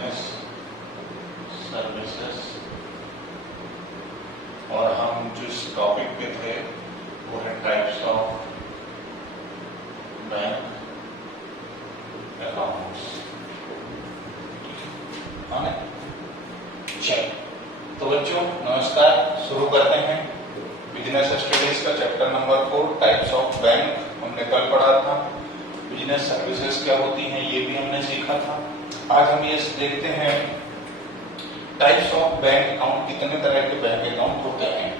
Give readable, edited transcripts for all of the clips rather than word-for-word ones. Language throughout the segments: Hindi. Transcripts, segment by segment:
Business services. और हम जिस टॉपिक पे थे वो है टाइप्स ऑफ बैंक अकाउंट्स। चलिए तो बच्चों नमस्कार, शुरू करते हैं बिजनेस स्टडीज का chapter number 4 types of bank. हमने कल पढ़ा था बिजनेस सर्विसेज क्या होती हैं, ये भी हमने सीखा था। आज हम ये देखते हैं टाइप्स ऑफ बैंक अकाउंट, कितने तरह के बैंक अकाउंट होते हैं।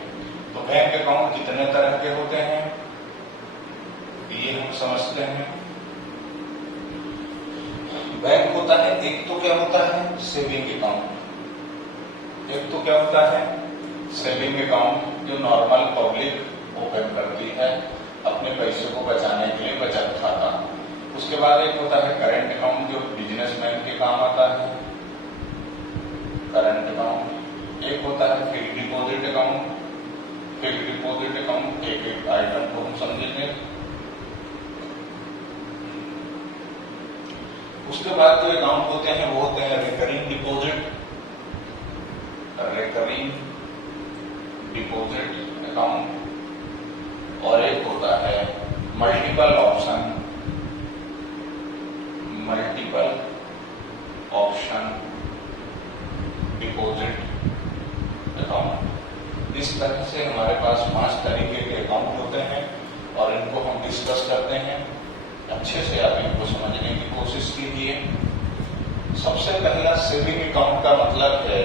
तो बैंक अकाउंट कितने तरह के होते हैं ये हम समझते हैं। बैंक होता है, एक तो क्या होता है सेविंग अकाउंट, एक तो क्या होता है सेविंग अकाउंट जो नॉर्मल पब्लिक ओपन करती है अपने पैसे को बचाने के लिए, बचत खाता। उसके बाद एक होता है करंट अकाउंट जो बिजनेसमैन के काम आता है, करंट अकाउंट। एक होता है fixed deposit account. Fixed deposit account एक एक आइटम को हम समझेंगे। उसके बाद जो अकाउंट होते हैं वो होते हैं recurring deposit, recurring deposit account. और एक होता है multiple option, multiple option deposit account. इस तरह से हमारे पास 5 तरीके के अकाउंट होते हैं और इनको हम डिस्कस करते हैं। अच्छे से आप इनको समझने की कोशिश कीजिए। सबसे पहला सेविंग अकाउंट का मतलब है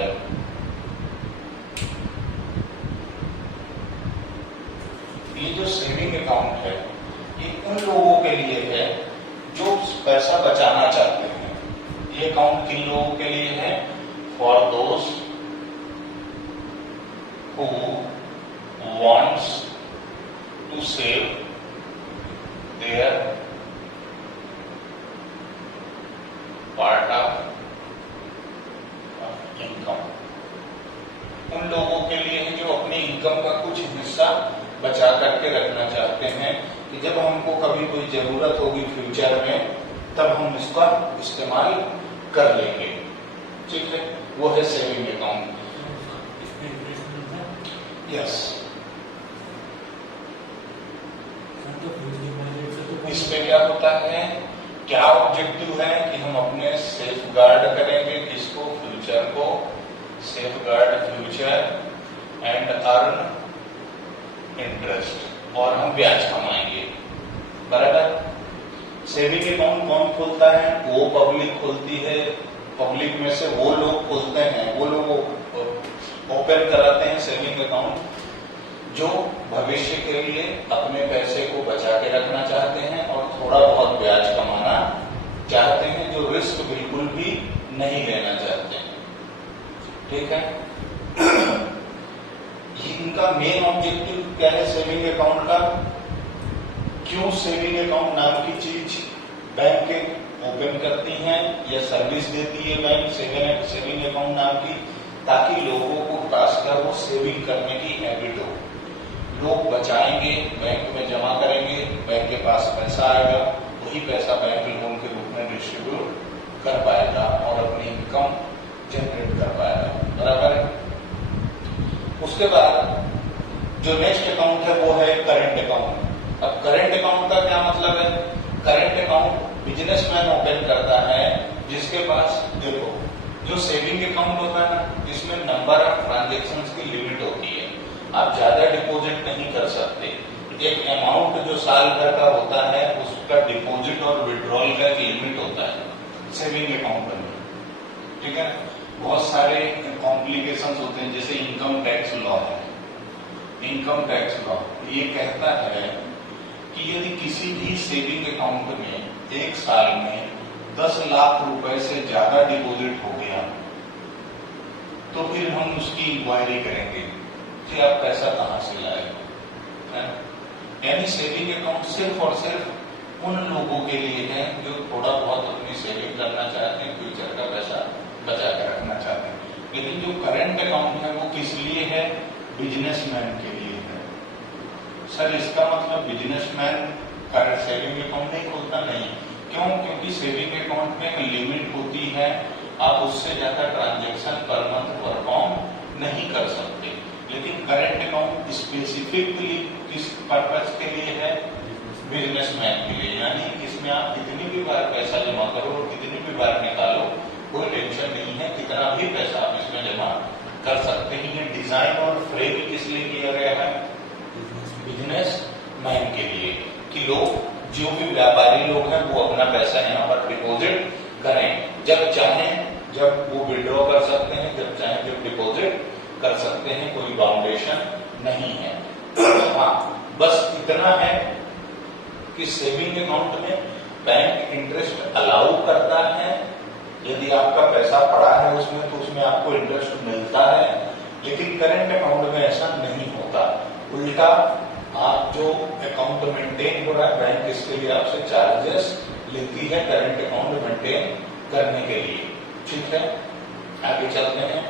ये जो सेविंग अकाउंट है ये उन लोगों के लिए है जो पैसा बचाना चाहते हैं। ये अकाउंट किन लोगों के लिए है? For those who wants to save their part of income। उन लोगों के लिए है जो अपनी इनकम का कुछ हिस्सा बचा करके रखना चाहते हैं कि जब हमको कभी कोई जरूरत होगी फ्यूचर में तब हम इसका इस्तेमाल कर लेंगे। ठीक है, वो है सेविंग अकाउंट। यस, इसमें क्या होता है, क्या ऑब्जेक्टिव है कि हम अपने सेफ गार्ड करेंगे किसको? फ्यूचर को। Safe guard future and earn interest, और हम ब्याज कमाएंगे। बराबर। सेविंग अकाउंट कौन खोलता है? वो पब्लिक खोलती है। पब्लिक में से वो लोग खोलते हैं, वो लोग ओपन कराते हैं सेविंग अकाउंट जो भविष्य के लिए अपने पैसे को बचा के रखना चाहते हैं और थोड़ा बहुत ब्याज कमाना चाहते हैं, जो रिस्क बिल्कुल भी नहीं लेना चाहते हैं। ठीक है। इनका मेन ऑब्जेक्टिव क्या है सेविंग अकाउंट का? क्यों सेविंग अकाउंट नाम की चीज बैंक ओपन करती हैं या सर्विस देती है बैंक सेविंग अकाउंट नाम की? ताकि लोगों को खासकर वो सेविंग करने की हैबिट हो। लोग बचाएंगे, बैंक में जमा करेंगे, बैंक के पास पैसा आएगा, वही पैसा बैंक लोन के रूप में डिस्ट्रीब्यूट कर पाएगा और अपनी इनकम जनरेट कर पाएगा। बराबर है। उसके बाद जो नेक्स्ट अकाउंट है वो है करंट अकाउंट। अब करंट अकाउंट का क्या मतलब है? करंट अकाउंट बिजनेसमैन ओपन करता है जिसके पास, देखो जो सेविंग अकाउंट होता है ना, इसमें नंबर ऑफ ट्रांजेक्शन्स की लिमिट होती है। आप ज्यादा डिपॉजिट नहीं कर सकते। एक अमाउंट जो साल भर का होता है उसका डिपॉजिट और विड्रॉल का एक लिमिट होता है सेविंग अकाउंट में। ठीक है। बहुत सारे कॉम्प्लिकेशंस होते हैं, जैसे इनकम टैक्स लॉ है। इनकम टैक्स लॉ ये कहता है कि यदि किसी भी सेविंग अकाउंट में एक साल में 10 लाख रुपए से ज्यादा डिपॉजिट हो गया तो फिर हम उसकी इंक्वायरी करेंगे कि आप पैसा कहां से लाए। यानी सेविंग अकाउंट सिर्फ और सिर्फ उन लोगों के लिए है जो थोड़ा बहुत अपनी सेविंग करना चाहते हैं, फ्यूचर का पैसा बचा कर रखना चाहते हैं। लेकिन जो करंट अकाउंट है वो किस लिए है? बिजनेसमैन के लिए है। सर इसका मतलब बिजनेसमैन सेविंग अकाउंट नहीं खोलता? नहीं। क्यों? क्योंकि सेविंग अकाउंट में एक लिमिट होती है आप उससे ज्यादा ट्रांजैक्शन पर मंथ परफॉर्म नहीं कर सकते। लेकिन करंट अकाउंट स्पेसिफिकली किस पर्पज के लिए है? बिजनेसमैन के लिए। यानी इसमें आप कितनी भी बार पैसा जमा करो और कितनी भी बार निकालो, कोई टेंशन नहीं है, कितना भी पैसा आप इसमें जमा कर सकते हैं। ये डिजाइन और फ्रेम किस लिए किया गया है? बिजनेसमैन के लिए, कि लोग जो भी व्यापारी लोग हैं वो अपना पैसा यहाँ पर डिपॉजिट करें, जब चाहें जब वो विड्रॉ कर सकते हैं, जब चाहें जब डिपॉजिट कर सकते हैं, कोई बाउंडेशन नहीं है। हाँ, बस इतना है कि सेविंग अकाउंट में बैंक इंटरेस्ट अलाउ करता है। यदि आपका पैसा पड़ा है उसमें तो उसमें आपको इंटरेस्ट मिलता है, लेकिन करंट अकाउंट में ऐसा नहीं होता। उल्टा आप जो अकाउंट मेंटेन हो रहा है, बैंक इसके लिए आपसे चार्जेस लेती है करंट अकाउंट मेंटेन करने के लिए। ठीक है, आगे चलते हैं।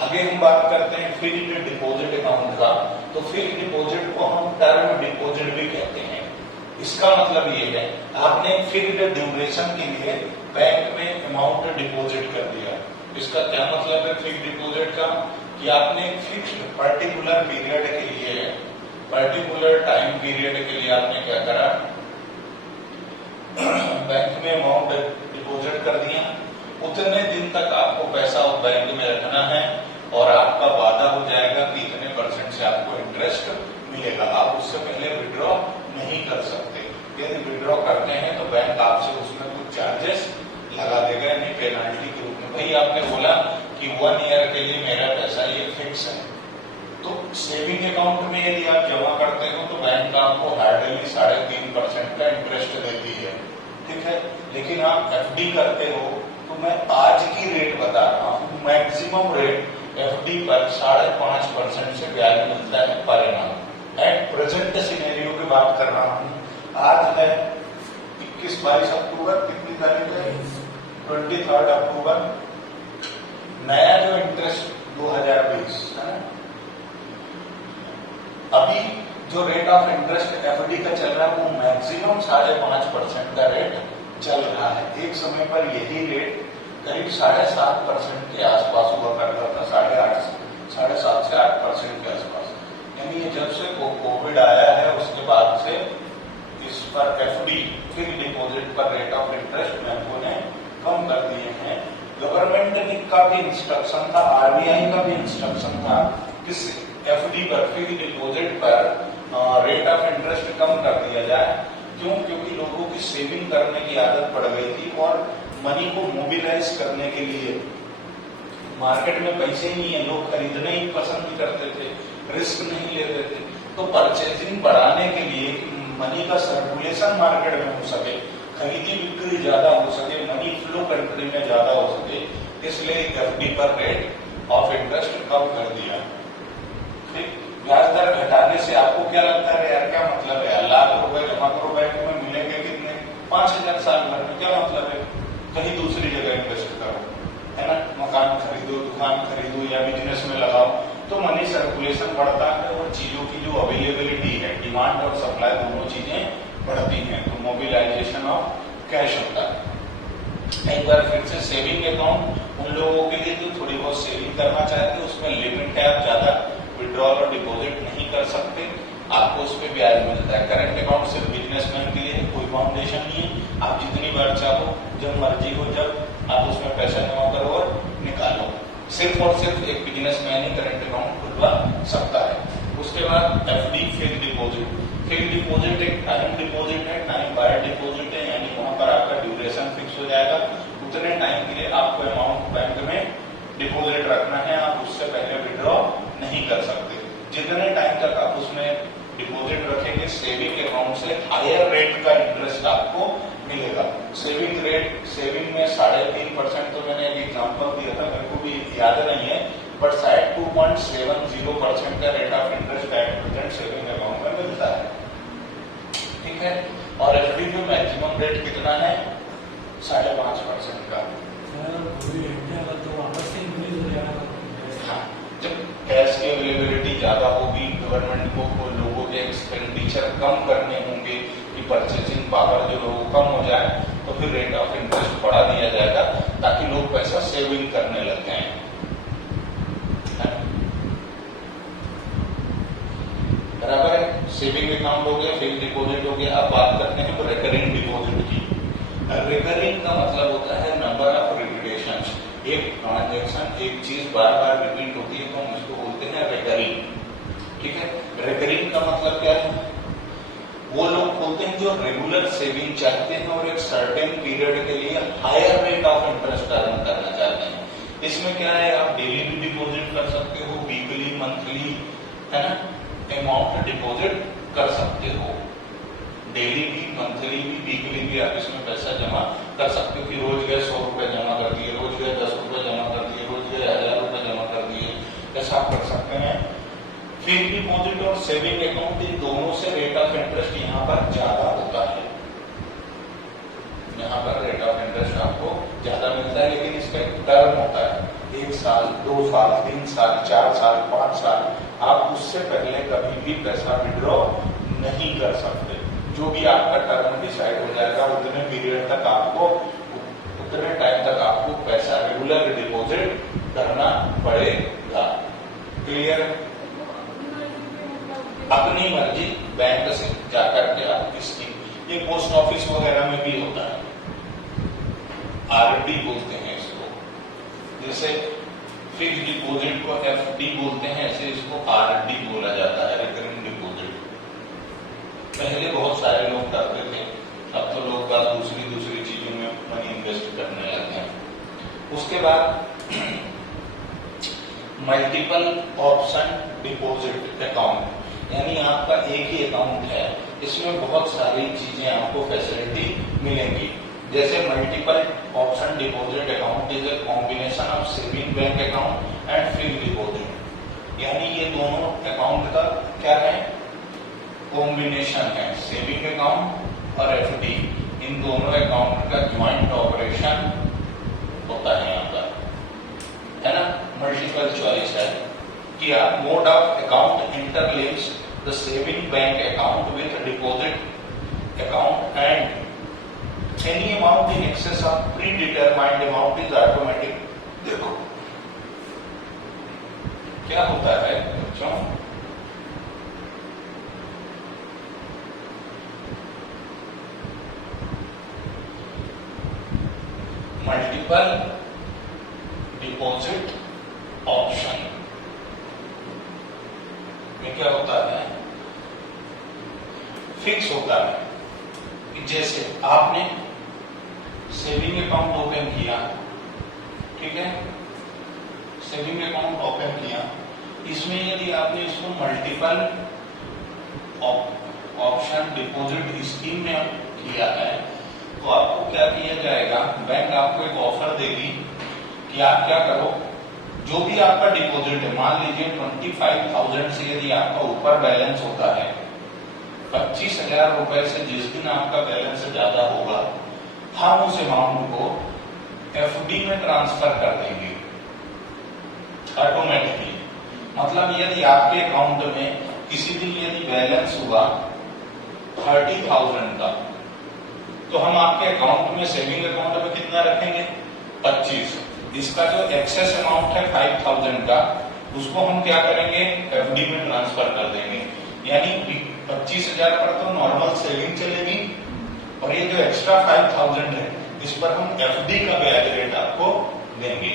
आगे हम बात करते हैं फिक्स्ड डिपॉजिट अकाउंट का। तो फिक्स्ड डिपॉजिट को हम टर्म डिपॉजिट भी कहते हैं। इसका मतलब ये है, आपने फिक्स्ड ड्यूरेशन के लिए बैंक में अमाउंट डिपॉजिट कर दिया। इसका क्या मतलब है फिक्स्ड डिपॉजिट का? कि आपने फिक्स्ड पर्टिकुलर पीरियड के लिए, पर्टिकुलर टाइम पीरियड के लिए आपने क्या करा, बैंक में अमाउंट डिपॉजिट कर दिया। उतने दिन तक आपको पैसा बैंक में रखना है और आपका वादा हो जाएगा कि इतने % से आपको इंटरेस्ट मिलेगा। आप उससे पहले विड्रॉ नहीं कर सकते। यदि विड्रॉ करते हैं तो बैंक आपसे उसमें कुछ चार्जेस लगा देगा, यानी पेनाल्टी के रूप में। भाई आपने बोला कि 1 ईयर के लिए मेरा पैसा ये फिक्स है, तो सेविंग अकाउंट में यदि आप जमा करते हो तो बैंक आपको हार्डली 3.5% का इंटरेस्ट देती है। ठीक है, लेकिन आप FD करते हो तो मैं आज की रेट बता रहा हूँ, मैक्सिमम रेट FD पर 5.5% से ब्याज मिलता है per annum. At present scenario की बात कर रहा हूँ, आज है 21-22 अक्टूबर, कितनी तारीख है? 23 अक्टूबर। नया जो इंटरेस्ट 2020 है, अभी जो रेट ऑफ इंटरेस्ट FD का चल रहा है वो मैक्सिमम 5.5% का रेट चल रहा है। एक समय पर यही रेट करीब 7.5% के आसपास हुआ करता था, 7.5 से 8% के आसपास। यानी ये जब से कोविड आया है उसके बाद से इस पर FD फिक्स्ड डिपॉजिट पर रेट ऑफ इंटरेस्ट बैंकों ने कम कर दिए हैं। गवर्नमेंट का भी इंस्ट्रक्शन था, RBI का भी इंस्ट्रक्शन था कि FD पर फिक्स्ड डिपॉजिट पर रेट ऑफ इंटरेस्ट कम कर दिया जाए। क्यों? क्योंकि लोगों की सेविंग करने की आदत पड़ गई थी और मनी को मोबिलाइज करने के लिए मार्केट में पैसे ही नहीं है, लोग खरीदने ही पसंद नहीं करते थे, रिस्क नहीं लेते थे। तो परचेजिंग बढ़ाने के लिए मनी का सर्कुलेशन मार्केट में हो सके, खरीदी बिक्री ज्यादा हो सके, मनी फ्लो कंट्री में ज्यादा हो सके, इसलिए FD पर रेट ऑफ इंटरेस्ट कम कर दिया। ठीक, ब्याज दर घटाने से आपको क्या लगता है यार, क्या मतलब है? लाख रुपए जमा करो बैंक में, मिलेंगे कितने? 5,000 साल भर में। क्या मतलब है? कहीं दूसरी जगह इन्वेस्ट करो, है ना, मकान खरीदो, दुकान खरीदो या बिजनेस में लगाओ, तो मनी सर्कुलेशन बढ़ता है और चीजों की जो अवेलेबिलिटी है, डिमांड और सप्लाई दोनों चीजें बढ़ती हैं, तो मोबिलाइजेशन ऑफ कैश होता है। एक बार फिर से सेविंग अकाउंट उन लोगों के लिए जो थोड़ी बहुत सेविंग करना चाहते हैं, उसमें लिमिट है, आप ज्यादा विड्रॉल और डिपॉजिट नहीं कर सकते, आपको उस पर ब्याज मिलता है। करंट अकाउंट सिर्फ बिजनेसमैन के लिए, कोई फाउंडेशन नहीं है, आप जितनी बार चाहो, जब मर्जी हो, जब आप उसमें पैसा जमा करो और निकालो। सिर्फ और सिर्फ एक बिजनेसमैन ही करंट अकाउंट खुलवा सकता है। उसके बाद FD fixed deposit. Fixed deposit एक टाइम डिपॉजिट है, टाइम बायर डिपॉजिट है, यानी वहां पर आपका ड्यूरेशन फिक्स हो जाएगा, उतने टाइम के लिए आपको अमाउंट बैंक में डिपॉजिट रखना है, आप उससे पहले विड्रॉ नहीं कर सकते। जितने टाइम तक आप उसमें डिपॉजिट रखेंगे, सेविंग अकाउंट से हायर रेट का इंटरेस्ट आपको मिलेगा। सेविंग रेट, सेविंग में 3.5% तो मैंने एक एग्जांपल दिया था, मेरे को भी याद नहीं है, बट शायद 2.70% का rate of interest at present saving account में मिलता है। ठीक है, और FD में मैक्सिमम रेट कितना है? 5.5% का। हाँ, जब कैश की अवेलेबिलिटी ज्यादा होगी, गवर्नमेंट को लोगों के एक्सपेंडिचर कम करने होंगे कि परचेसिंग पावर जो लोगों कम हो जाए, तो फिर रेट ऑफ इंटरेस्ट बढ़ा दिया जाएगा ताकि लोग पैसा सेव सेविंग करने लग गए हैं। बराबर है, सेविंग अकाउंट हो गया, फिक्स डिपॉजिट हो गया। अब बात करते हैं रिकरिंग डिपॉजिट की। रिकरिंग का मतलब होता है नंबर ऑफ रिपीटेशन। एक ट्रांजेक्शन, एक चीज बार बार रिपीट होती है तो हम उसको बोलते हैं रिकरिंग। ठीक है, रिकरिंग का मतलब क्या है? वो लोग खोलते हैं जो रेगुलर सेविंग चाहते हैं और एक सर्टेन पीरियड के लिए higher rate of interest earn करना चाहते हैं। इसमें क्या है, आप डेली भी डिपॉजिट कर सकते हो, वीकली, मंथली, है ना, अमाउंट डिपॉजिट कर सकते हो। डेली भी, मंथली भी, वीकली भी आप इसमें पैसा जमा कर सकते हो कि रोज गए 100 रुपए जमा कर दिए, रोज गए 10 रुपए जमा कर दिए, रोज गए 1000 रुपए जमा कर दिए, ऐसा आप कर सकते हैं। फिक्स डिपॉजिट और सेविंग अकाउंट, इन दोनों से रेट ऑफ इंटरेस्ट यहाँ पर ज्यादा होता है। यहाँ पर रेट ऑफ इंटरेस्ट आपको ज्यादा मिलता है, लेकिन इसका एक टर्म होता है, 1 साल, 2 साल, 3 साल, 4 साल, 5 साल। आप उससे पहले कभी भी पैसा विड्रॉ नहीं कर सकते। जो भी आपका टर्म डिसाइड हो जाएगा उतने पीरियड तक आपको, उतने टाइम तक आपको पैसा रेगुलर डिपॉजिट करना पड़ेगा। क्लियर? अपनी मर्जी बैंक से जाकर के आप इसकी, ये पोस्ट ऑफिस वगैरह में भी होता है, आरडी बोलते हैं इसको। जैसे फिक्स डिपॉजिट को एफडी बोलते हैं, ऐसे इसको आरडी बोला जाता है, रिकरिंग डिपॉजिट। पहले बहुत सारे लोग करते थे, अब तो लोग बात दूसरी चीजों में मनी इन्वेस्ट करने लगे हैं। उसके बाद मल्टीपल ऑप्शन डिपॉजिट अकाउंट, यानी आपका एक ही अकाउंट है, इसमें बहुत सारी चीजें आपको फैसिलिटी मिलेंगी। जैसे multiple option deposit account is a combination of saving bank account and fixed deposit, यानी ये दोनों अकाउंट का क्या है, कॉम्बिनेशन है। सेविंग अकाउंट और एफडी, इन दोनों अकाउंट का ज्वाइंट ऑपरेशन होता है यहाँ पर, है ना। मल्टीपल चॉइस है कि आप mode of account interlinks the saving bank account with deposit account and any amount in excess of predetermined amount is automatic. देखो क्या होता है बच्चों, मल्टीपल डिपॉजिट ऑप्शन में क्या होता है, फिक्स होता है। जैसे आपने सेविंग अकाउंट ओपन किया, ठीक है, सेविंग अकाउंट ओपन किया, इसमें यदि आपने इसको मल्टीपल ऑप्शन डिपॉजिट स्कीम में किया है तो आपको क्या किया जाएगा, बैंक आपको एक ऑफर देगी कि आप क्या करो, जो भी आपका डिपॉजिट है, मान लीजिए 25,000 से यदि आपका ऊपर बैलेंस होता है, 25,000 रुपए से जिस दिन आपका बैलेंस ज्यादा होगा, हम उस अमाउंट को एफडी में ट्रांसफर कर देंगे ऑटोमेटिकली। मतलब यदि आपके अकाउंट में किसी दिन यदि बैलेंस हुआ 30,000 का, तो हम आपके अकाउंट में, सेविंग अकाउंट में कितना रखेंगे, 25। इसका जो एक्सेस अमाउंट है 5,000 का, उसको हम क्या करेंगे, एफडी में ट्रांसफर कर देंगे। यानी 25,000 पर तो नॉर्मल सेविंग चलेगी और ये जो एक्स्ट्रा 5,000 है इस पर हम एफडी का ब्याज रेट आपको देंगे।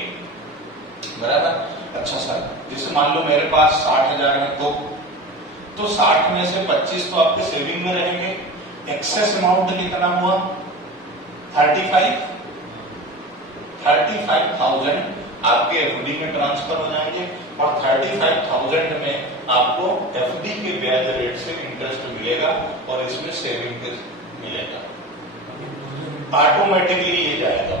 बराबर। अच्छा सर, जैसे मान लो मेरे पास 60,000 है तो 60 में से 25 तो आपके सेविंग में रहेंगे, एक्सेस अमाउंट कितना हुआ 35,000 आपके एफडी में ट्रांसफर हो जाएंगे और 35,000 में आपको एफडी के ब्याज रेट से इंटरेस्ट मिलेगा और इसमें सेविंग मिलेगा, ऑटोमेटिकली ये जाएगा।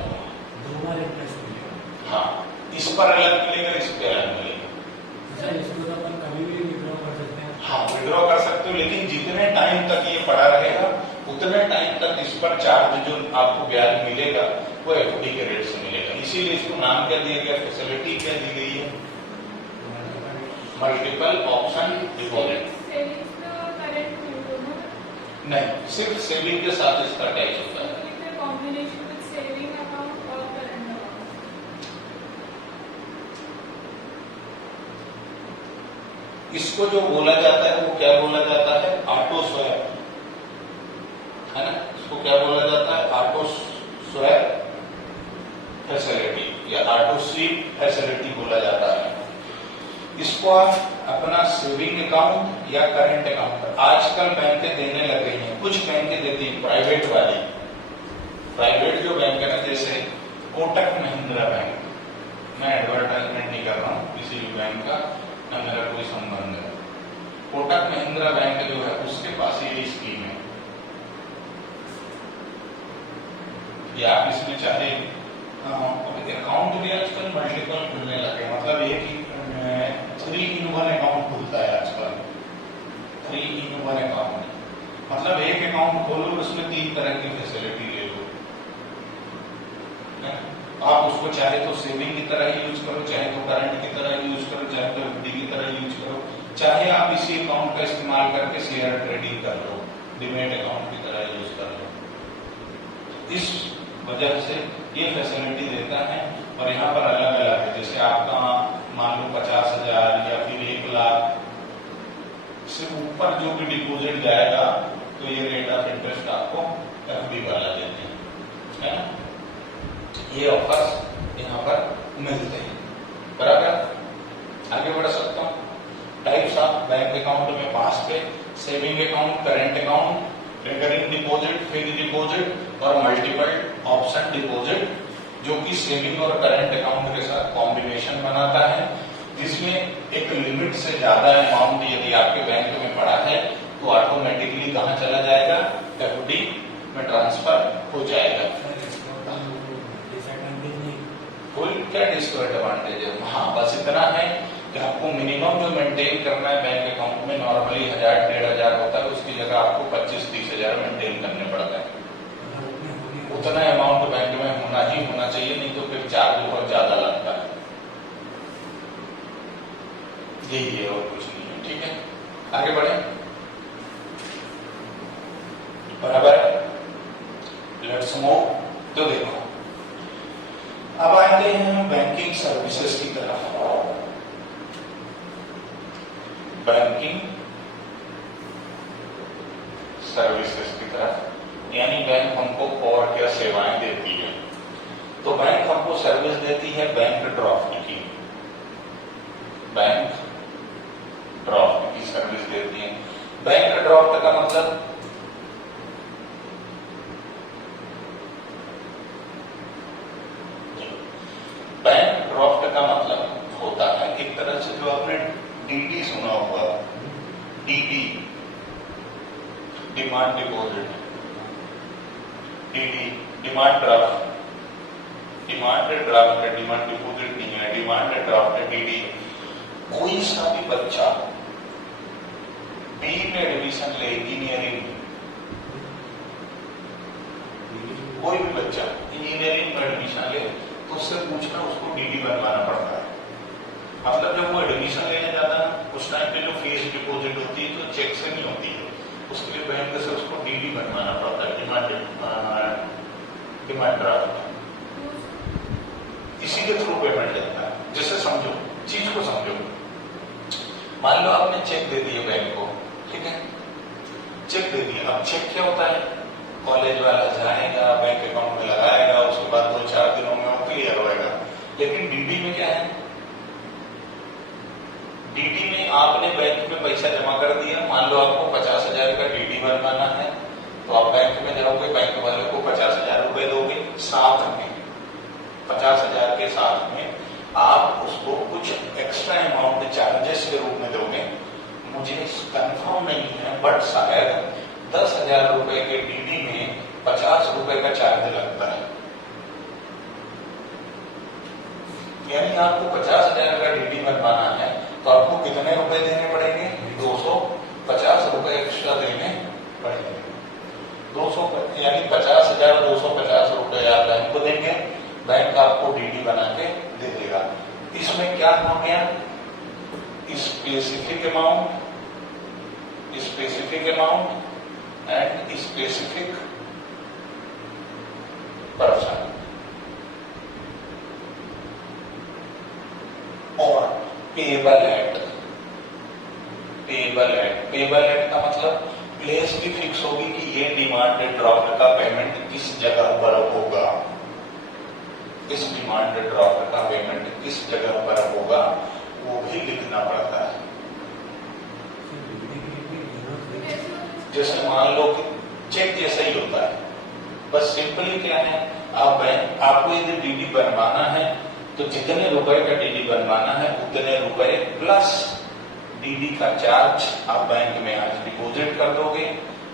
हाँ, इस पर अलग मिलेगा, इस पर अलग मिलेगा। इसको तो अपन कभी भी विड्रॉ कर सकते हैं। हाँ, विड्रॉ कर सकते हो, लेकिन जितने टाइम तक ये पड़ा रहेगा उतने टाइम तक इस पर चार्ज जो आपको ब्याज मिलेगा वो एफडी के रेट से मिलेगा। इसीलिए इसको नाम क्या दिया गया, फैसिलिटी क्या दी गई है, मल्टीपल ऑप्शन डिपॉजिट। नहीं, सिर्फ सेविंग के साथ इसका टैक्स होता है। इसको जो बोला जाता है वो क्या बोला जाता है, ऑटो स्वैप, है ना। इसको क्या बोला जाता है, ऑटो स्वैप फैसिलिटी या ऑटो स्वीप फैसिलिटी बोला जाता है। इसको आप अपना सेविंग अकाउंट या करंट अकाउंट, आजकल बैंकें देने लग गई हैं, कुछ बैंकें देती हैं, प्राइवेट वाली, प्राइवेट जो बैंक है ना, जैसे कोटक महिंद्रा बैंक, मैं एडवर्टाइजमेंट नहीं कर रहा हूँ किसी भी बैंक का, ना मेरा कोई संबंध है। कोटक महिंद्रा बैंक जो है उसके पास ये स्कीम है, या आप इसमें चाहे अकाउंट भी आजकल मल्टीपल खुलने लगे, मतलब ये कि 3-in-1 अकाउंट खुलता है आजकल, 3-in-1 अकाउंट, मतलब एक अकाउंट खोलो उसमें 3 तरह की फैसिलिटी ले लो। आप उसको चाहे तो सेविंग की तरह यूज करो, चाहे तो करंट की तरह यूज करो, चाहे तो एफडी की तरह यूज करो, चाहे आप इसी अकाउंट का इस्तेमाल करके शेयर ट्रेडिंग कर लो, डिमेट अकाउंट की तरह यूज कर लो। इस वजह से ये फैसिलिटी देता है। और यहाँ पर अलग अलग है, जैसे आपका मान लो 50,000 या फिर 1 लाख से ऊपर जो भी डिपॉजिट जाएगा तो ये रेट ऑफ इंटरेस्ट आपको एफडी वाला देते हैं, है ना। ये ऑफर्स यहाँ पर मिलते हैं, बराबर। आगे बढ़ सकता हूँ। टाइप्स ऑफ बैंक अकाउंट में 5 पे, saving account, current account, recurring deposit, fixed deposit और मल्टीपल ऑप्शन डिपॉजिट, जो कि सेविंग और करंट अकाउंट के साथ कॉम्बिनेशन बनाता है, जिसमें एक लिमिट से ज्यादा अमाउंट यदि आपके बैंक में पड़ा है तो ऑटोमेटिकली कहाँ चला जाएगा, एफडी में ट्रांसफर हो जाएगा। कोई क्या डिसएडवांटेज है, हाँ बस इतना है कि आपको मिनिमम जो मेंटेन करना है बैंक अकाउंट में, नॉर्मली 1,000-1,500 होता है, उसकी जगह आपको 25-30 हजार मेंटेन करने पड़ता है। उतना अमाउंट बैंक में होना ही होना चाहिए, नहीं तो फिर चार्ज बहुत ज्यादा लगता है। यही है और कुछ नहीं है, ठीक है। आगे बढ़े, बराबर, लेट्स मूव। तो देखो अब आते हैं बैंकिंग सर्विसेज की तरफ। बैंकिंग सर्विसेज की तरफ, यानी बैंक हमको और क्या सेवाएं देती है। तो बैंक हमको सर्विस देती है बैंक ड्राफ्ट की, बैंक ड्राफ्ट की सर्विस देती है। बैंक ड्राफ्ट का मतलब होता है एक तरह से, जो आपने डीडी सुना होगा, DD demand deposit, DD demand draft, demand draft है, डिमांड डिपॉजिट नहीं है, डिमांड ड्राफ्ट है, डीडी। कोई सा भी बच्चा बी में एडमिशन ले, इंजीनियरिंग, कोई भी बच्चा इंजीनियरिंग में एडमिशन ले तो उससे पूछना, उसको डीडी बनवाना पड़ता है। मतलब जब वो एडमिशन लेने जाता है उस टाइम पे जो फीस डिपॉजिट होती है तो चेक से नहीं होती है, उसके लिए बैंक से उसको डीडी बनवाना पड़ता है, डिमांड ड्राफ्ट। इसी के थ्रू पेमेंट लेता है। जैसे समझो, चीज को समझो, मान लो आपने चेक दे दिए बैंक को, ठीक है, चेक दे दिया। अब चेक क्या होता है, कॉलेज वाला जाएगा, बैंक अकाउंट में लगाएगा, उसके बाद 2-4 दिनों में वो क्लियर होएगा। लेकिन डीडी में क्या है, डीडी में आपने बैंक में पैसा जमा कर दिया, मान लो आपको 50,000 का डीडी बनवाना है, तो आप बैंक में जाओगे, बैंक वाले को 50,000 रुपए दोगे, साथ में 50,000 के साथ में आप उसको कुछ एक्स्ट्रा अमाउंट चार्जेस के रूप में दोगे। मुझे कंफर्म नहीं है, बट शायद 10,000 रुपए के डीडी में 50 रुपए का चार्ज लगता है। यानी आपको 50,000 का डीडी बनवाना है तो आपको कितने रुपए देने पड़ेंगे, 250 रुपए एक्स्ट्रा देने पड़ेंगे। 200 यानी 50,000 250 रुपए आप बैंक को देंगे, बैंक आपको डीडी बना के दे देगा। इसमें क्या हो गया, specific amount and specific person और पेएबल एट, पेबल एट का मतलब प्लेस भी फिक्स होगी कि ये डिमांड ड्राफ्ट का पेमेंट किस जगह पर होगा, इस डिमांड ड्राफ्ट का पेमेंट किस जगह पर होगा वो भी लिखना पड़ता है। जैसे मान लो कि चेक जैसा ही होता है, बस सिंपली क्या है, आप बैंक आपको यदि डीडी बनवाना है तो जितने रुपए का डीडी बनवाना है उतने रुपए प्लस डीडी का चार्ज आप बैंक में आज डिपॉजिट कर दोगे।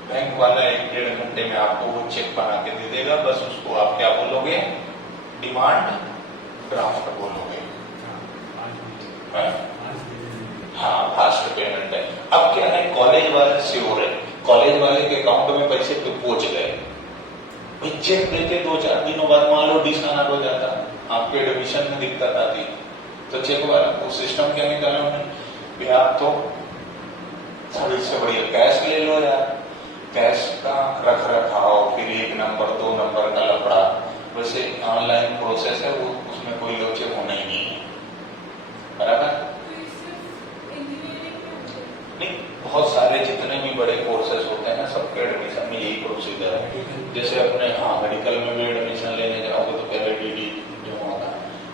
बैंक वाला 1-1.5 घंटे में आपको वो चेक बना के दे देगा। बस उसको आप क्या बोलोगे, डिमांड ड्राफ्ट बोलोगे। हाँ, फास्ट पेमेंट है। अब क्या है, कॉलेज वाले श्योर है, कॉलेज वाले के अकाउंट में पैसे पहुंच गए, चेक देते 2-4 दिनों बाद मान लो डिसऑनर हो जाता, आपके एडमिशन में दिक्कत आती, तो चेक वाला वो सिस्टम क्या निकाला उन्होंने, आप तो थोड़ी से बढ़िया कैश ले लो यार, कैश का रख रखाव, फिर 1 नंबर 2 नंबर का लफड़ा, वैसे ऑनलाइन प्रोसेस है वो, उसमें कोई लोचे होना ही नहीं है, बराबर। नहीं, बहुत सारे जितने भी बड़े कोर्सेज होते हैं सबके एडमिशन में यही प्रोसीजर है। जैसे अपने मेडिकल में भी एडमिशन लेने जाओगे तो पहले डीडी जो होगा,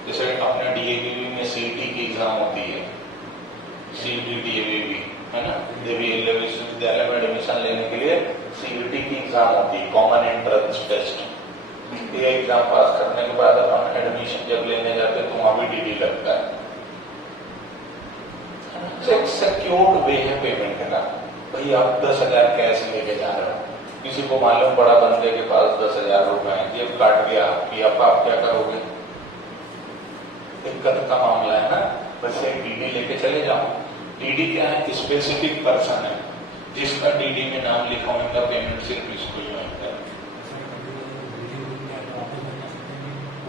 जैसे अपने डीएवीबी में सीईटी की एग्जाम होती है, सीईटी डीएवीबी है ना, देवी विश्वविद्यालय में एडमिशन लेने के लिए सीईटी की एग्जाम होती है, कॉमन एंट्रेंस टेस्ट। ये एग्जाम पास करने के बाद अपन एडमिशन जब लेने जाते हैं तो वहां भी डीडी लगता है। एक सिक्योर्ड वे है पेमेंट का। भाई आप 10,000 कैश लेके जा रहे हो, किसी को मालूम पड़ा बंदे के पास 10,000 रुपए हैं, जेब काट गया आपकी, अब आप क्या करोगे, दिक्कत का मामला है ना। वैसे डीडी लेके चले जाओ। डीडी क्या है, स्पेसिफिक पर्सन है जिसका डीडी में नाम लिखा हो, इनका पेमेंट सिर्फ इसको ही होता है।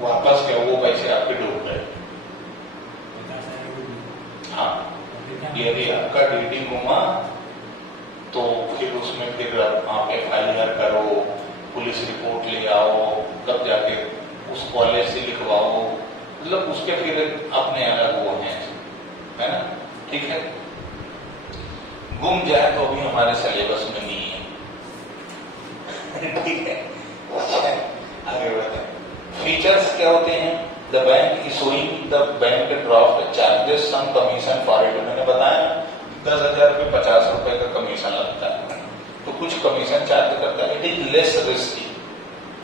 वापस क्या, वो पैसे आपके डूब गए। हाँ, यदि आपका डीडी घुमा तो फिर उसमें फिर आप FIR करो, पुलिस रिपोर्ट ले आओ, तब जाके उस कॉलेज से लिखवाओ, मतलब उसके फिर अपने अलग वो हैं, है ना, ठीक है। गुम जाए तो अभी हमारे सिलेबस में नहीं है, ठीक है। आगे बढ़ते हैं। फीचर्स क्या होते हैं, the bank issuing the bank draft charges some commission for it. मैंने बताया 10,000 रुपये 50 रुपए का कमीशन लगता है, तो कुछ कमीशन चार्ज करता है। It is less risky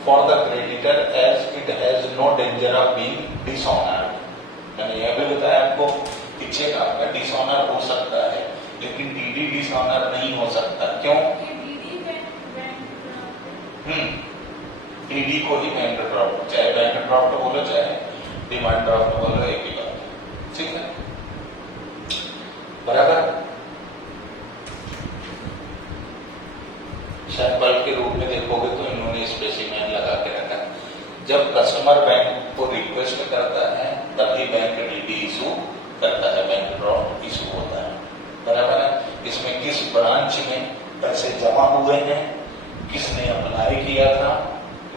for the creditor as it has no danger of being dishonoured. मैंने यह भी बताया आपको कि चेक आपका डिसऑनर हो सकता है, लेकिन डीडी डिसऑनर नहीं हो सकता। क्यों? डीडी को ही बैंक ड्राफ्ट, चाहे बैंक ड्राफ्ट बोलो चाहे डिमांड ड्राफ्ट बोलो, एक ही बात, ठीक है, बराबर। सैंपल के रूप में देखोगे तो इन्होंने स्पेसिमेन लगा के रखा। जब कस्टमर बैंक को रिक्वेस्ट करता है तभी बैंक डीडी इशू करता है, बैंक ड्राफ्ट इशू होता है, बराबर है। इसमें किस ब्रांच में पैसे जमा हुए हैं, किसने अप्लाई किया था,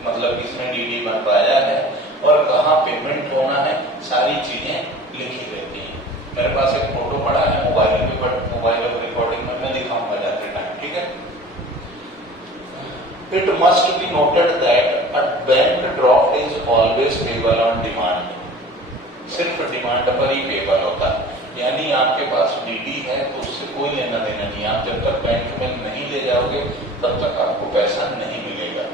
मतलब किसने डीडी बनवाया है, और कहाँ पेमेंट होना है, सारी चीजें लिखी रहती हैं। मेरे पास एक फोटो पड़ा है मोबाइल पे, बट मोबाइल रिकॉर्डिंग में मैं दिखाऊंगा जाते टाइम, ठीक है। It must be noted that a bank draft is always payable on demand. सिर्फ डिमांड पर ही पेबल होता है, यानी आपके पास डीडी है तो उससे कोई लेना देना नहीं। आप जब तक बैंक में नहीं ले जाओगे तब तक आपको पैसा नहीं मिलेगा।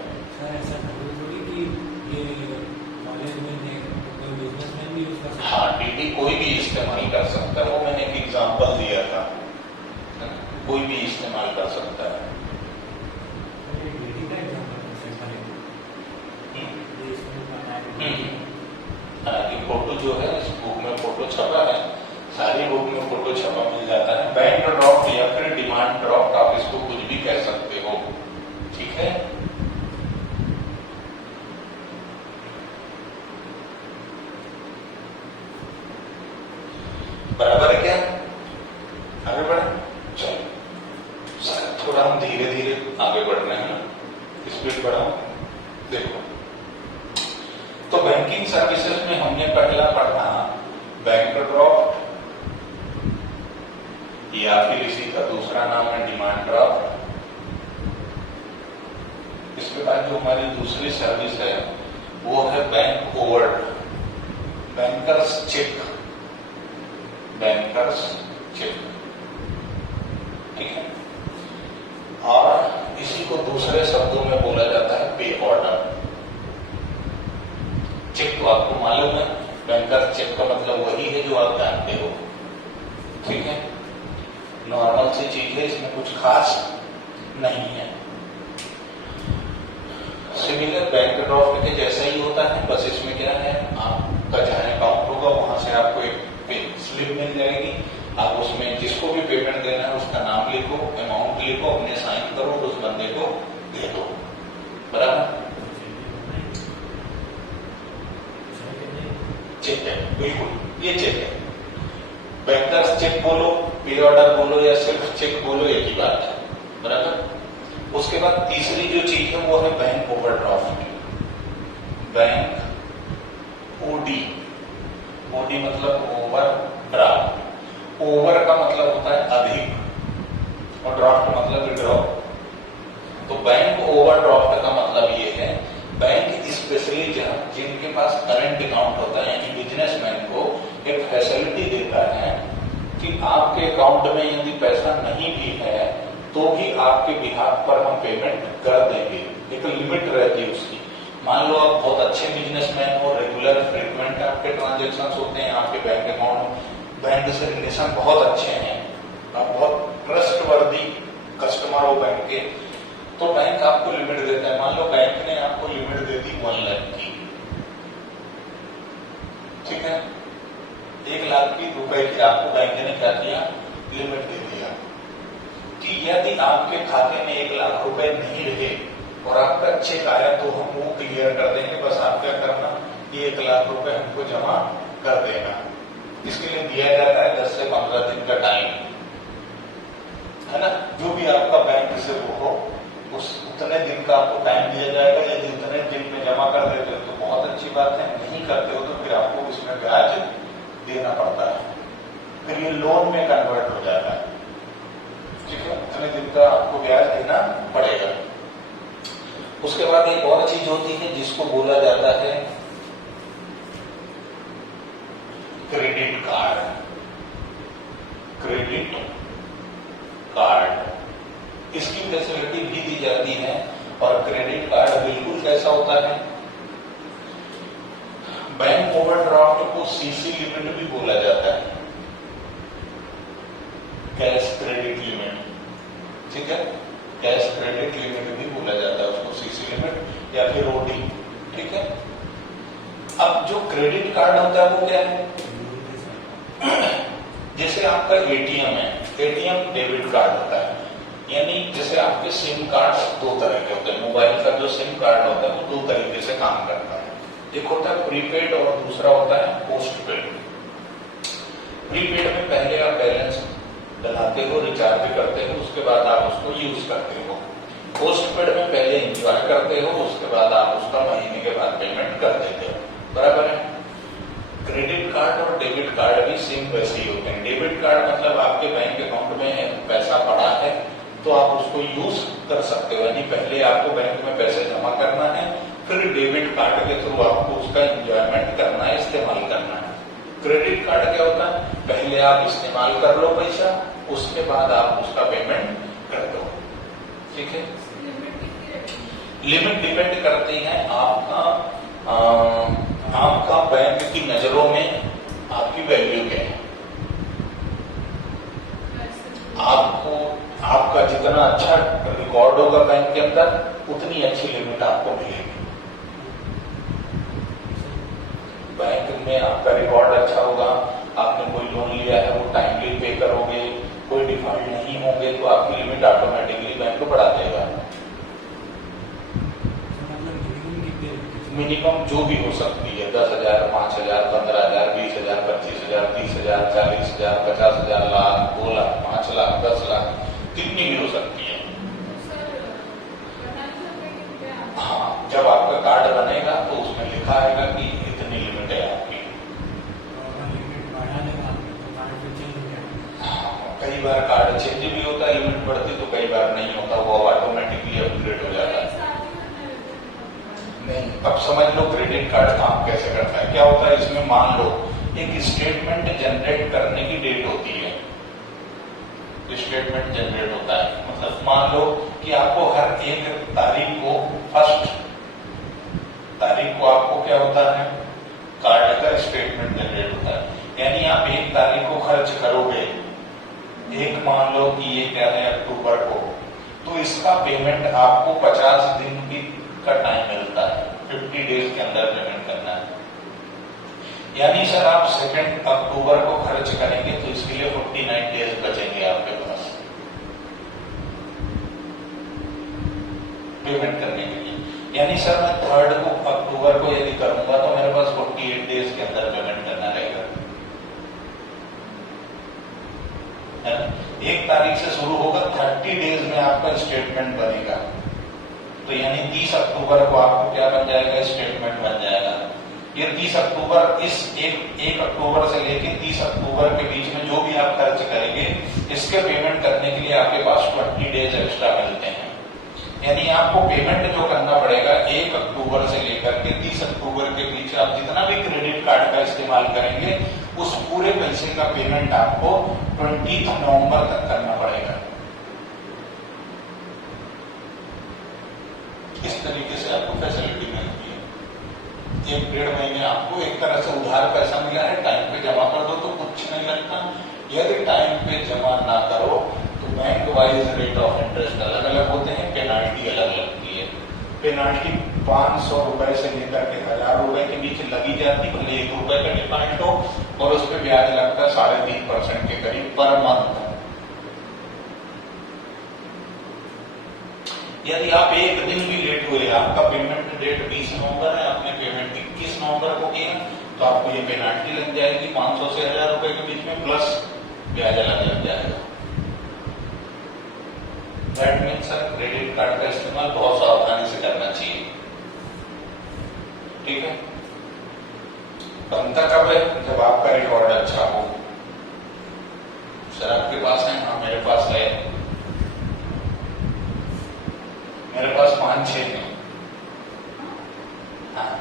हाँ, डीडी कोई भी इस्तेमाल कर सकता है, वो मैंने एक एग्जांपल दिया था, कोई भी इस्तेमाल कर सकता है। ये फोटो जो है इस बुक में फोटो छपा है, सारी बुक में फोटो छपा मिल जाता है। बैंक ड्राफ्ट या फिर डिमांड ड्राफ्ट, आप इसको कुछ भी कह सकते हो, ठीक है। बराबर है क्या? आगे बढ़े, चलो थोड़ा हम धीरे धीरे आगे बढ़ रहे हैं, स्पीड बढ़ाओ। देखो, तो बैंकिंग सर्विसेज में हमने पहला पढ़ा बैंक ड्राफ्ट, या फिर इसी का दूसरा नाम है डिमांड ड्राफ्ट। इसके बाद जो हमारी दूसरी सर्विस है वो है bank overdraft, bankers cheque, bankers cheque, ठीक है। और इसी को दूसरे शब्दों में बोला जाता है पे ऑर्डर। चेक तो आपको मालूम है, बैंकर्स चेक का मतलब वही है जो आप जानते हो, ठीक है। नॉर्मल सी चीज है, इसमें कुछ खास नहीं है। सिमिलर बैंक ड्राफ्ट के जैसा ही होता है, बस इसमें क्या है, आपका जहां अकाउंट होगा वहां से आपको एक पे स्लिप मिल जाएगी। आप उसमें जिसको भी पेमेंट देना है उसका नाम लिखो, अमाउंट लिखो, अपने साइन करो, उस बंदे को दे दो, बराबर। चेक है, बिल्कुल ये चेक है। बैंकर्स चेक बोलो, पे ऑर्डर बोलो या सिर्फ चेक बोलो, एक ही बात है, बराबर। उसके बाद तीसरी जो चीज है वो है bank overdraft, bank OD. OD मतलब ओवर ड्राफ्ट। ओवर का मतलब होता है अधिक और ड्राफ्ट मतलब विड्रॉ। तो बैंक ओवरड्राफ्ट का मतलब ये है, बैंक स्पेशली जिनके पास करंट अकाउंट होता है यानी बिजनेसमैन को एक फैसिलिटी देता है कि आपके अकाउंट में यदि पैसा नहीं भी है तो भी आपके बिहाफ पर हम पेमेंट कर देंगे। एक लिमिट रहती है उसकी। मान लो आप बहुत अच्छे बिजनेसमैन हो, रेगुलर फ्रीक्वेंट आपके ट्रांजेक्शन होते हैं आपके बैंक अकाउंट, बैंक से रिलेशन बहुत अच्छे हैं, आप बहुत ट्रस्टवर्दी कस्टमर हो बैंक के, तो बैंक आपको लिमिट देता है। मान लो बैंक ने आपको लिमिट दे दी 1 लाख की, ठीक है, 1 लाख की रुपए की आपको बैंक ने क्या किया, लिमिट दे दिया कि यदि आपके खाते में 1 लाख रुपए नहीं रहे और आपका चेक आया तो हम वो क्लियर कर देंगे, बस आप क्या करना, ये 1 लाख रुपए हमको जमा कर देना। इसके लिए दिया जाता है 10 से 15 दिन का टाइम, है ना। जो भी आपका बैंक से वो हो उस उतने दिन का आपको टाइम दिया जाएगा। यदि उतने दिन में जमा कर देते हो तो बहुत अच्छी बात है, नहीं करते हो तो फिर आपको इसमें ब्याज देना पड़ता है, फिर ये लोन में कन्वर्ट हो जाता है, ठीक है। उतने दिन का आपको ब्याज देना पड़ेगा। उसके बाद एक और चीज होती है जिसको बोला जाता है क्रेडिट कार्ड। क्रेडिट कार्ड इसकी फैसिलिटी भी दी जाती है। और क्रेडिट कार्ड बिल्कुल कैसा होता है, बैंक ओवरड्राफ्ट को सीसी लिमिट भी बोला जाता है, कैश क्रेडिट लिमिट, ठीक है। कैश क्रेडिट लिमिट भी बोला जाता है उसको, सीसी लिमिट या फिर ओडी, ठीक है। अब जो क्रेडिट कार्ड होता है वो क्या है, जैसे आपका एटीएम है, एटीएम डेबिट कार्ड होता है, यानी जैसे आपके सिम कार्ड 2 तरह के होते हैं। मोबाइल का जो सिम कार्ड होता है वो 2 तरीके से काम करता है, एक होता है प्रीपेड और दूसरा होता है पोस्टपेड। प्रीपेड में पहले आप बैलेंस डलाते हो, रिचार्ज करते हो, उसके बाद आप उसको यूज करते हो। पोस्टपेड में पहले एंजॉय करते हो, उसके बाद आप उसका महीने के बाद पेमेंट कर देते हो, बराबर है। क्रेडिट कार्ड और डेबिट कार्ड भी सेम वैसे ही होते हैं। डेबिट कार्ड मतलब आपके बैंक अकाउंट में पैसा पड़ा है तो आप उसको यूज कर सकते हो, यानी पहले आपको बैंक में पैसे जमा करना है, फिर डेबिट कार्ड के थ्रू आपको उसका एंजॉयमेंट करना है, इस्तेमाल करना है। क्रेडिट कार्ड क्या होता है, पहले आप इस्तेमाल कर लो पैसा, उसके बाद आप उसका पेमेंट कर दो, ठीक है। लिमिट डिपेंड करती है आपका बैंक की नजरों में आपकी वैल्यू क्या है। आपका जितना अच्छा रिकॉर्ड होगा बैंक के अंदर उतनी अच्छी लिमिट आपको मिलेगी। बैंक में आपका रिकॉर्ड अच्छा होगा, आपने कोई लोन लिया है वो टाइमली पे करोगे, कोई डिफॉल्ट नहीं होंगे तो आपकी लिमिट ऑटोमेटिकली बैंक को बढ़ा देगा। मिनिमम जो भी हो सकती है, 10,000, 5,000, 15,000, 20,000, 25,000, 30,000, 40,000, 50,000, लाख, 2 लाख, 5 लाख, 10 लाख, कितनी भी हो सकती है। हाँ, जब आपका कार्ड बनेगा तो उसमें लिखा आएगा कि इतनी लिमिट है आपकी। हाँ, कई बार कार्ड चेंज भी होता है, लिमिट बढ़ती, तो कई बार नहीं होता, वो ऑटोमेटिकली अपग्रेड हो जाता है। नहीं, अब समझ लो क्रेडिट कार्ड काम कैसे करता है। क्या होता है इसमें, मान लो एक स्टेटमेंट जनरेट करने की डेट होती है, स्टेटमेंट जनरेट होता है, मतलब मान लो कि आपको हर एक तारीख को, फर्स्ट तारीख को आपको क्या होता है, कार्ड का स्टेटमेंट जनरेट होता है। यानी आप एक तारीख को खर्च करोगे, एक मान लो कि ये क्या है अक्टूबर को, तो इसका पेमेंट आपको 50 दिन की का टाइम मिलता है, 50 डेज के अंदर पेमेंट करना है। यानी सर आप 2 अक्टूबर को खर्च करेंगे तो इसके लिए 49 डेज बचेंगे आपके पास पेमेंट करने के लिए। यानी सर मैं 3 अक्टूबर को यदि करूंगा तो मेरे पास 48 डेज के अंदर पेमेंट करना रहेगा, है ना। 1 तारीख से शुरू होगा, 30 डेज में आपका स्टेटमेंट बनेगा, तो यानी 30 अक्टूबर को आपको क्या बन जाएगा, स्टेटमेंट बन जाएगा। ये 30 अक्टूबर, इस 1 अक्टूबर से लेके 30 अक्टूबर के बीच में जो भी आप खर्च करेंगे, इसके पेमेंट करने के लिए आपके पास 20 डेज एक्स्ट्रा मिलते हैं। यानी आपको पेमेंट जो करना पड़ेगा 1 अक्टूबर से लेकर के 30 अक्टूबर के बीच आप जितना भी क्रेडिट कार्ड का इस्तेमाल करेंगे, उस पूरे पैसे का पेमेंट आपको 20 नवंबर तक करना पड़ेगा। इस तरीके से आपको फैसिलिटी मिलती है। 1-1.5 महीने आपको एक तरह से उधार पैसा मिला है, टाइम पे जमा कर दो तो कुछ नहीं लगता। यदि टाइम पे जमा ना करो तो bank wise rate of interest अलग अलग होते हैं, पेनाल्टी अलग लगती है। पेनाल्टी 500 रुपए से लेकर के 1000 रुपए के बीच लगी जाती, भले 1 रुपए का डिपॉजिट हो, और उस पर ब्याज लगता है 3.5% के करीब पर मंथ। यदि आप एक दिन भी लेट हुए, आपका पेमेंट डेट 20 नवंबर है, आपने पेमेंट 21 नवंबर को किया, तो आपको ये पेनाल्टी लग जाएगी 500 से 1000 रुपए के बीच में, प्लस ब्याज अलग लग जाएगा। That means sir credit card का इस्तेमाल बहुत सावधानी से करना चाहिए, ठीक है। बनता कब है, जब आपका रिकॉर्ड अच्छा हो। सर आपके पास है, हाँ मेरे पास है, मेरे पास 5-6 हैं, हाँ,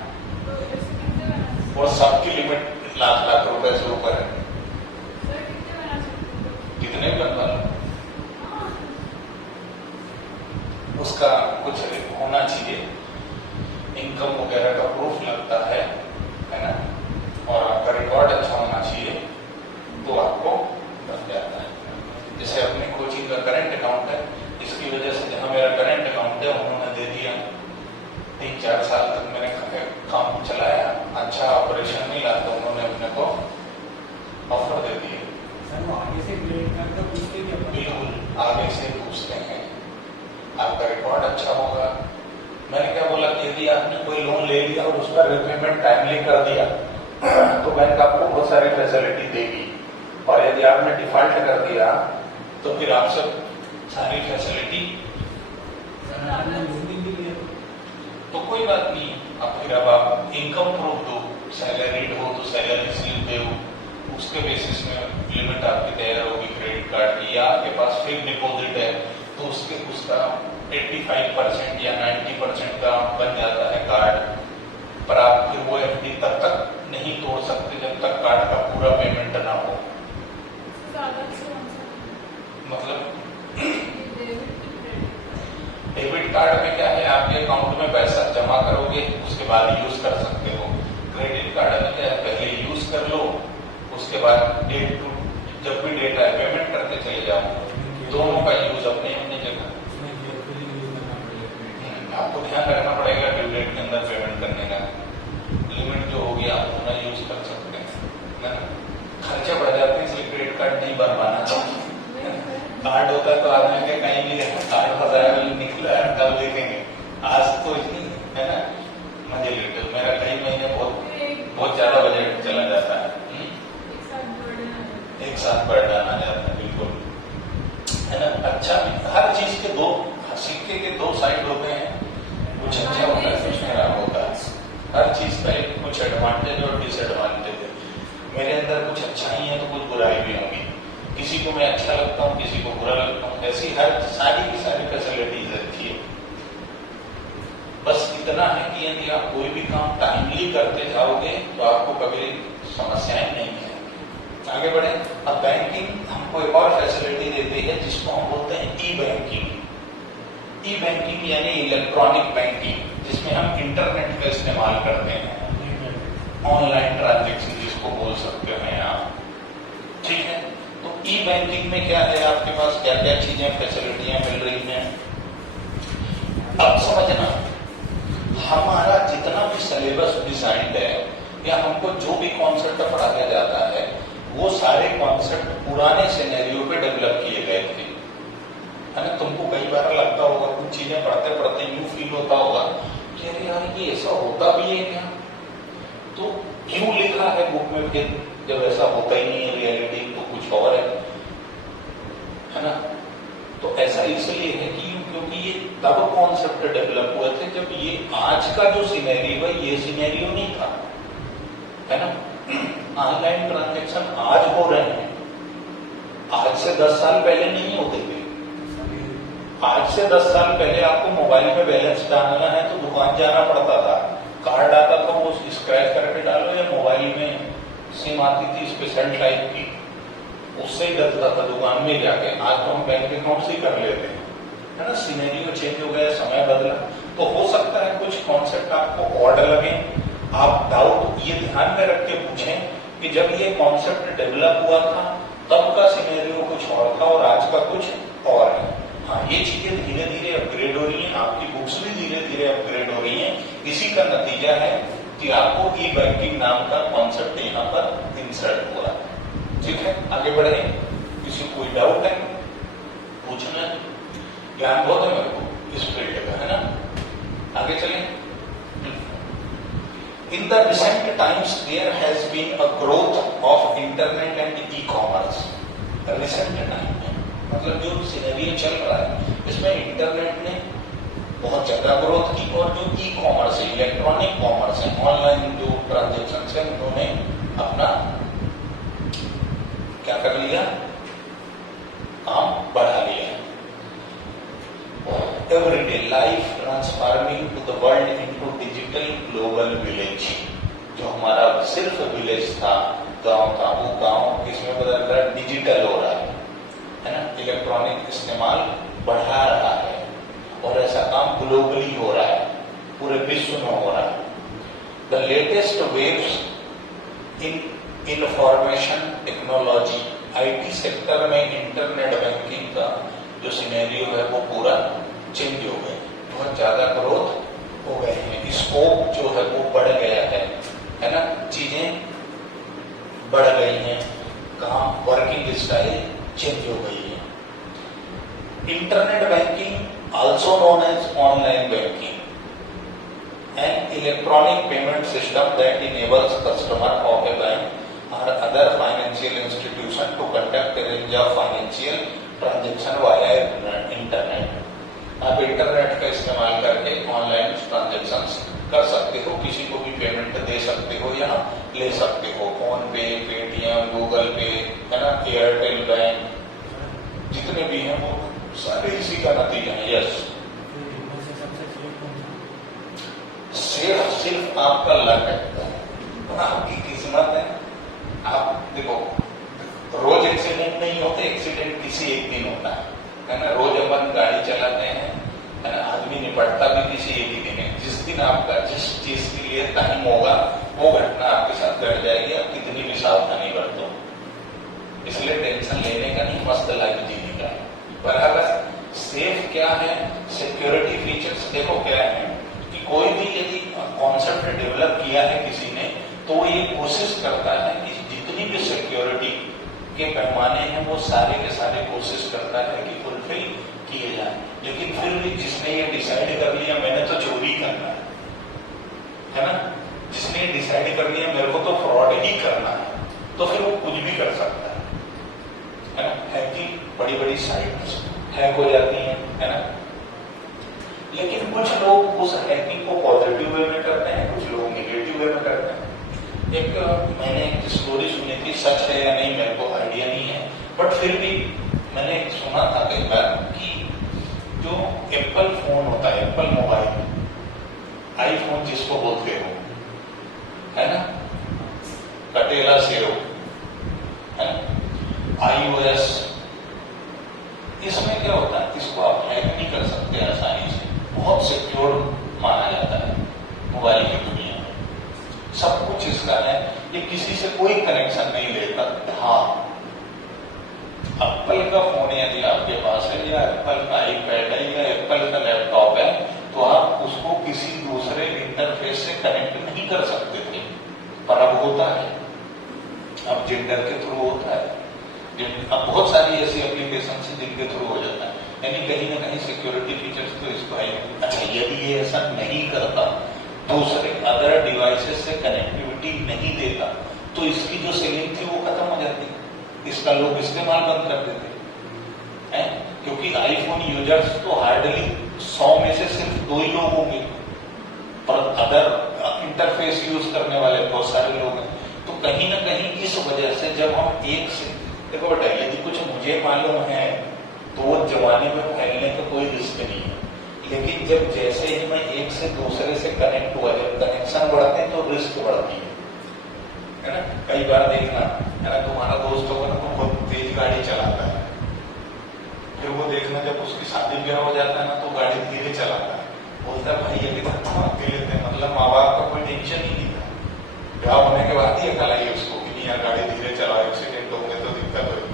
और सबकी लिमिट लाख रुपए से ऊपर है। कितने बनवा लो, उसका कुछ होना चाहिए, इनकम वगैरह का प्रूफ लगता है ना, और आपका रिकॉर्ड अच्छा होना चाहिए, तो आपको बन जाता है। जैसे अपने कोचिंग का करंट अकाउंट है, इसकी वजह से जहां मेरा करंट अकाउंट है उन्होंने दे दिया, 3-4 साल तक मैंने काम चलाया, अच्छा ऑपरेशन मिला तो उन्होंने अपने को ऑफर दे दिए। सर वो आगे से क्रेडिट कार्ड का पूछते क्या? बिल्कुल आगे से पूछते हैं, आपका रिकॉर्ड अच्छा होगा। मैंने क्या बोला कि यदि आपने कोई लोन ले लिया और उस पर रिपेमेंट टाइमली कर दिया तो बैंक आपको बहुत सारी फैसिलिटी देगी, और यदि आपने डिफॉल्ट कर दिया तो फिर आपसे सारी फैसिलिटी तो कोई बात नहीं। अब फिर अब आप इनकम प्रूफ दो, सैलरीड हो तो सैलरी स्लिप दो, उसके बेसिस में लिमिट आपकी तैयार होगी क्रेडिट कार्ड की। या आपके पास फिक्स डिपॉजिट है तो उसका 85% या 90% का बन जाता है कार्ड, पर आप फिर वो एफडी तब तक नहीं तोड़ सकते जब तक कार्ड का पूरा पेमेंट ना हो। मतलब डेबिट कार्ड में क्या है, आपके अकाउंट में पैसा जमा करोगे उसके बाद यूज कर सकते हो। क्रेडिट कार्ड में क्या है, पहले यूज कर लो, उसके बाद जब भी डेट आए पेमेंट करते चले जाओ। दोनों का यूज अपने अपनी जगह। आपको ध्यान रखना पड़ेगा ड्यू डेट के अंदर पेमेंट करने का। लिमिट जो होगी आप उतना यूज कर सकते हैं, खर्चे बढ़ जाते हैं, इसलिए क्रेडिट कार्ड नहीं बनवाना चाहिए। कार्ड होता है तो आदमी के कहीं भी कार्ड फंसाया निकला है, कल देखेंगे, आज तो है ना मजे लेते। मेरा कई महीने बहुत ज्यादा बजट चला जाता है, एक साथ बर्डन आ जाता है, बिल्कुल है ना। अच्छा, हर चीज के सिक्के के 2 साइड होते हैं, कुछ अच्छा होता है कुछ खराब होता है। हर चीज का एक कुछ एडवांटेज और डिसएडवांटेज है। मेरे अंदर कुछ अच्छाई है तो कुछ बुराई भी होंगी। किसी किसी को मैं अच्छा लगता हूँ, किसी को बुरा लगता हूँ, ऐसी हर सारी की सारी फैसिलिटीज अच्छी है। बस इतना है कि यदि आप कोई भी काम टाइमली करते जाओगे तो आपको कभी समस्याएं नहीं आएंगी। आगे बढ़े। अब बैंकिंग हमको एक और फैसिलिटी देती है जिसको हम बोलते हैं ई बैंकिंग। ई बैंकिंग यानी इलेक्ट्रॉनिक बैंकिंग, जिसमें हम इंटरनेट का इस्तेमाल करते हैं, ऑनलाइन ट्रांजेक्शन जिसको बोल सकते हैं आप, ठीक है। तो ई बैंकिंग में क्या है, आपके पास क्या क्या चीजें फैसिलिटियां मिल रही हैं। अब समझना, हमारा जितना भी सिलेबस डिजाइंड है या हमको जो भी कॉन्सेप्ट पढ़ाया जाता है, वो सारे कॉन्सेप्ट पुराने सिनेरियो पे डेवलप किए गए थे, है ना। तुमको कई बार लगता होगा, कुछ चीजें पढ़ते पढ़ते यूं फील होता होगा कि अरे यार ये ऐसा होता भी है क्या, तो क्यों लिखा है बुक में फिर, जब ऐसा होता ही नहीं है, रियलिटी तो कुछ और है ना। तो ऐसा इसलिए है कि क्योंकि ये तब कॉन्सेप्ट डेवलप हुए थे जब ये आज का जो सिनेरियो है ये सिनेरियो नहीं था, है ना। ऑनलाइन ट्रांजैक्शन आज हो रहे हैं, आज से 10 साल पहले नहीं होते थे। आज से 10 साल पहले आपको मोबाइल में बैलेंस डालना है तो दुकान जाना पड़ता था, कार्ड आता था वो स्क्रैच करके डालो, या मोबाइल में सिम आती थी स्पेशल टाइप की, उससे ही डलता था दुकान में जाके। आज तो हम बैंक अकाउंट से ही कर लेते हैं, है ना। सिनेरियो चेंज हो गया, समय बदला, तो हो सकता है कुछ कॉन्सेप्ट आपको ऑड लगे। आप डाउट ये ध्यान में रख के पूछें कि जब ये कॉन्सेप्ट डेवलप हुआ था तब का सिनेरियो कुछ और था और आज का कुछ और है। हाँ, ये चीजें धीरे धीरे अपग्रेड हो रही हैं, आपकी बुक्स भी धीरे धीरे अपग्रेड हो रही हैं। इसी का नतीजा है कि आपको ई बैंकिंग नाम का कॉन्सेप्ट यहाँ पर इंसर्ट हुआ, ठीक है। आगे बढ़े, किसी को कोई डाउट है, पूछना है, ज्ञान बहुत है मेरे को इस फील्ड का, है ना। आगे चलें। In the recent times, there has been a growth of internet and e-commerce. Recent time में मतलब जो सिनेरियो चल रहा है इसमें इंटरनेट ने बहुत ज्यादा ग्रोथ की, और जो ई कॉमर्स है, इलेक्ट्रॉनिक कॉमर्स है, ऑनलाइन जो ट्रांजेक्शन है, उन्होंने अपना क्या कर लिया, काम बढ़ा लिया। Everyday life transforming to the world into digital global village। जो हमारा सिर्फ विलेज था, गांव था, वो गांव किसमें बदल रहा है, डिजिटल हो रहा है ना। इलेक्ट्रॉनिक इस्तेमाल बढ़ा रहा है और ऐसा काम ग्लोबली हो रहा है, पूरे विश्व में हो रहा है। The latest waves in information technology, IT sector में इंटरनेट बैंकिंग का जो सिनेरियो है वो पूरा चेंज हो गए, बहुत ज्यादा ग्रोथ हो गए हैं, स्कोप जो है वो बढ़ गया है ना। चीजें बढ़ गई हैं, काम, वर्किंग स्टाइल चेंज हो गई है। Internet banking also known as online banking, an electronic payment system that enables customer of a bank or other financial institution to conduct a range of financial transaction via internet। आप इंटरनेट का इस्तेमाल करके ऑनलाइन ट्रांजेक्शन कर सकते हो, किसी को भी पेमेंट दे सकते हो या ले सकते हो, फोन पे, पेटीएम, गूगल पे, है ना, एयरटेल बैंक, जितने भी हैं वो सारे इसी का नतीजा है। यस, सिर्फ आपका लक है, आपकी किस्मत है। आप देखो, रोज एक्सीडेंट नहीं होते, एक्सीडेंट किसी एक दिन होता है ना। रोज अपन गाड़ी चलाते हैं, है ना, आदमी निपटता भी किसी एक ही दिन है। जिस दिन आपका जिस चीज के लिए टाइम होगा वो घटना आपके साथ घट जाएगी, आप कितनी भी सावधानी बरतो। इसलिए टेंशन लेने का नहीं, मस्त लाइफ जीने का। बराबर। सेफ क्या है, सिक्योरिटी फीचर्स देखो क्या है कि कोई भी यदि कॉन्सेप्ट डेवलप किया है किसी ने, तो वो ये कोशिश करता है कि जितनी भी सिक्योरिटी के पैमाने हैं वो सारे के सारे कोशिश करता है कि फुलफिल किए जाए। लेकिन फिर भी जिसने ये डिसाइड कर लिया मैंने तो चोरी करना है ना, जिसने डिसाइड कर लिया मेरे को तो फ्रॉड ही करना है, तो फिर वो कुछ भी कर सकता है ना। हैकिंग, बड़ी बड़ी साइट्स हैक हो जाती है ना। लेकिन कुछ लोग उस हैकिंग को पॉजिटिव वे में करते हैं, कुछ लोग नेगेटिव वे में करते हैं। मैंने एक स्टोरी सुनी थी, सच है या नहीं मेरे को आइडिया नहीं है, बट फिर भी मैंने सुना था कई बार कि जो एप्पल फोन होता है, एप्पल मोबाइल, आईफोन जिसको बोलते हो, है ना, कटेला सेव, है ना, iOS, इसमें क्या होता है, इसको आप हैक नहीं कर सकते आसानी से, बहुत सिक्योर माना जाता है मोबाइल की दुनिया में, सब कुछ इसका है, ये किसी से कोई कनेक्शन नहीं लेता। हाँ, एप्पल का फोन यदि आपके पास है, या एप्पल का आईपैड है, या एप्पल का लैपटॉप है, तो आप उसको किसी दूसरे इंटरफेस से कनेक्ट नहीं कर सकते थे, पर अब होता है, अब जिंटर के थ्रू होता है। अब बहुत सारी ऐसी एप्लीकेशन है जिनके थ्रू हो जाता है, यानी कहीं ना कहीं सिक्योरिटी फीचर्स तो इसको है। अच्छा, यदि ये ऐसा नहीं करता, दूसरे अदर डिवाइसेस से कनेक्टिविटी नहीं देता, तो इसकी जो सेलिंग थी वो खत्म हो जाती, इसका लोग इस्तेमाल बंद कर देते हैं, क्योंकि आईफोन यूजर्स तो हार्डली 100 में से सिर्फ 2 ही लोग होंगे, पर अदर इंटरफेस यूज करने वाले बहुत सारे लोग हैं। तो कहीं ना कहीं इस वजह से जब हम एक से, देखो बेटा, यदि कुछ मुझे मालूम है तो वो जमाने में फैलने का कोई रिस्क नहीं है, लेकिन जब जैसे ही मैं एक से दूसरे से कनेक्ट हुआ, जब कनेक्शन बढ़ते हैं तो रिस्क बढ़ती है ना। कई बार देखना है ना, तुम्हारा दोस्त होगा ना, तो बहुत तेज गाड़ी चलाता है, फिर वो देखना जब उसकी शादी ब्याह हो जाता है ना, तो गाड़ी धीरे चलाता है, बोलता है भाई अभी तक हम अकेले थे, मतलब माँ बाप का कोई टेंशन ही नहीं था, ब्याह होने के बाद ही अकल आई उसको कि नहीं यार गाड़ी धीरे चलाओ, एक्सीडेंट होंगे तो दिक्कत होगी।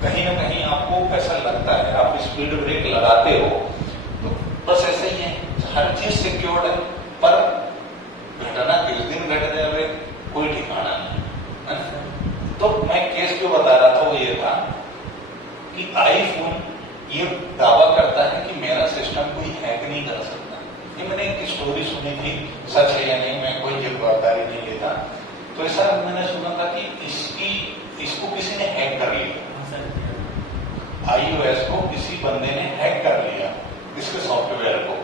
कहीं ना कहीं आपको ऐसा लगता है, आप स्पीड ब्रेक लगाते हो, तो बस ऐसे ही है, हर चीज सिक्योर्ड है, पर घटना किस दिन घट जाए कोई ठिकाना नहीं। तो मैं केस जो बता रहा था वो ये था कि आईफोन ये दावा करता है कि मेरा सिस्टम कोई हैक नहीं कर सकता। ये मैंने एक स्टोरी सुनी थी, सच है या नहीं मैं कोई जिम्मेदारी नहीं लेता, तो ऐसा मैंने सुना था कि इसको किसी ने हैक कर लिया, iOS को किसी बंदे ने हैक कर लिया, इसके सॉफ्टवेयर को।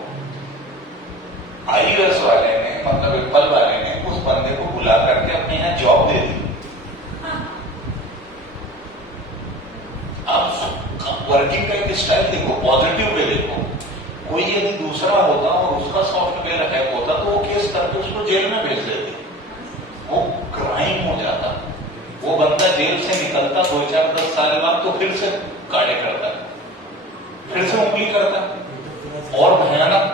iOS वाले ने, मतलब एप्पल वाले ने उस बंदे को बुला करके अपने यहाँ जॉब दे दी। आप वर्किंग का एक स्टाइल देखो, पॉजिटिव वे देखो। कोई यदि दूसरा होता और उसका सॉफ्टवेयर हैक होता तो वो केस करके उसको जेल में भेज देते, वो क्राइम हो जाता। वो बंदा जेल से निकलता 2-4-10 साल बाद, तो फिर से कार्य करता, फिर से उंगली करता, और भयानक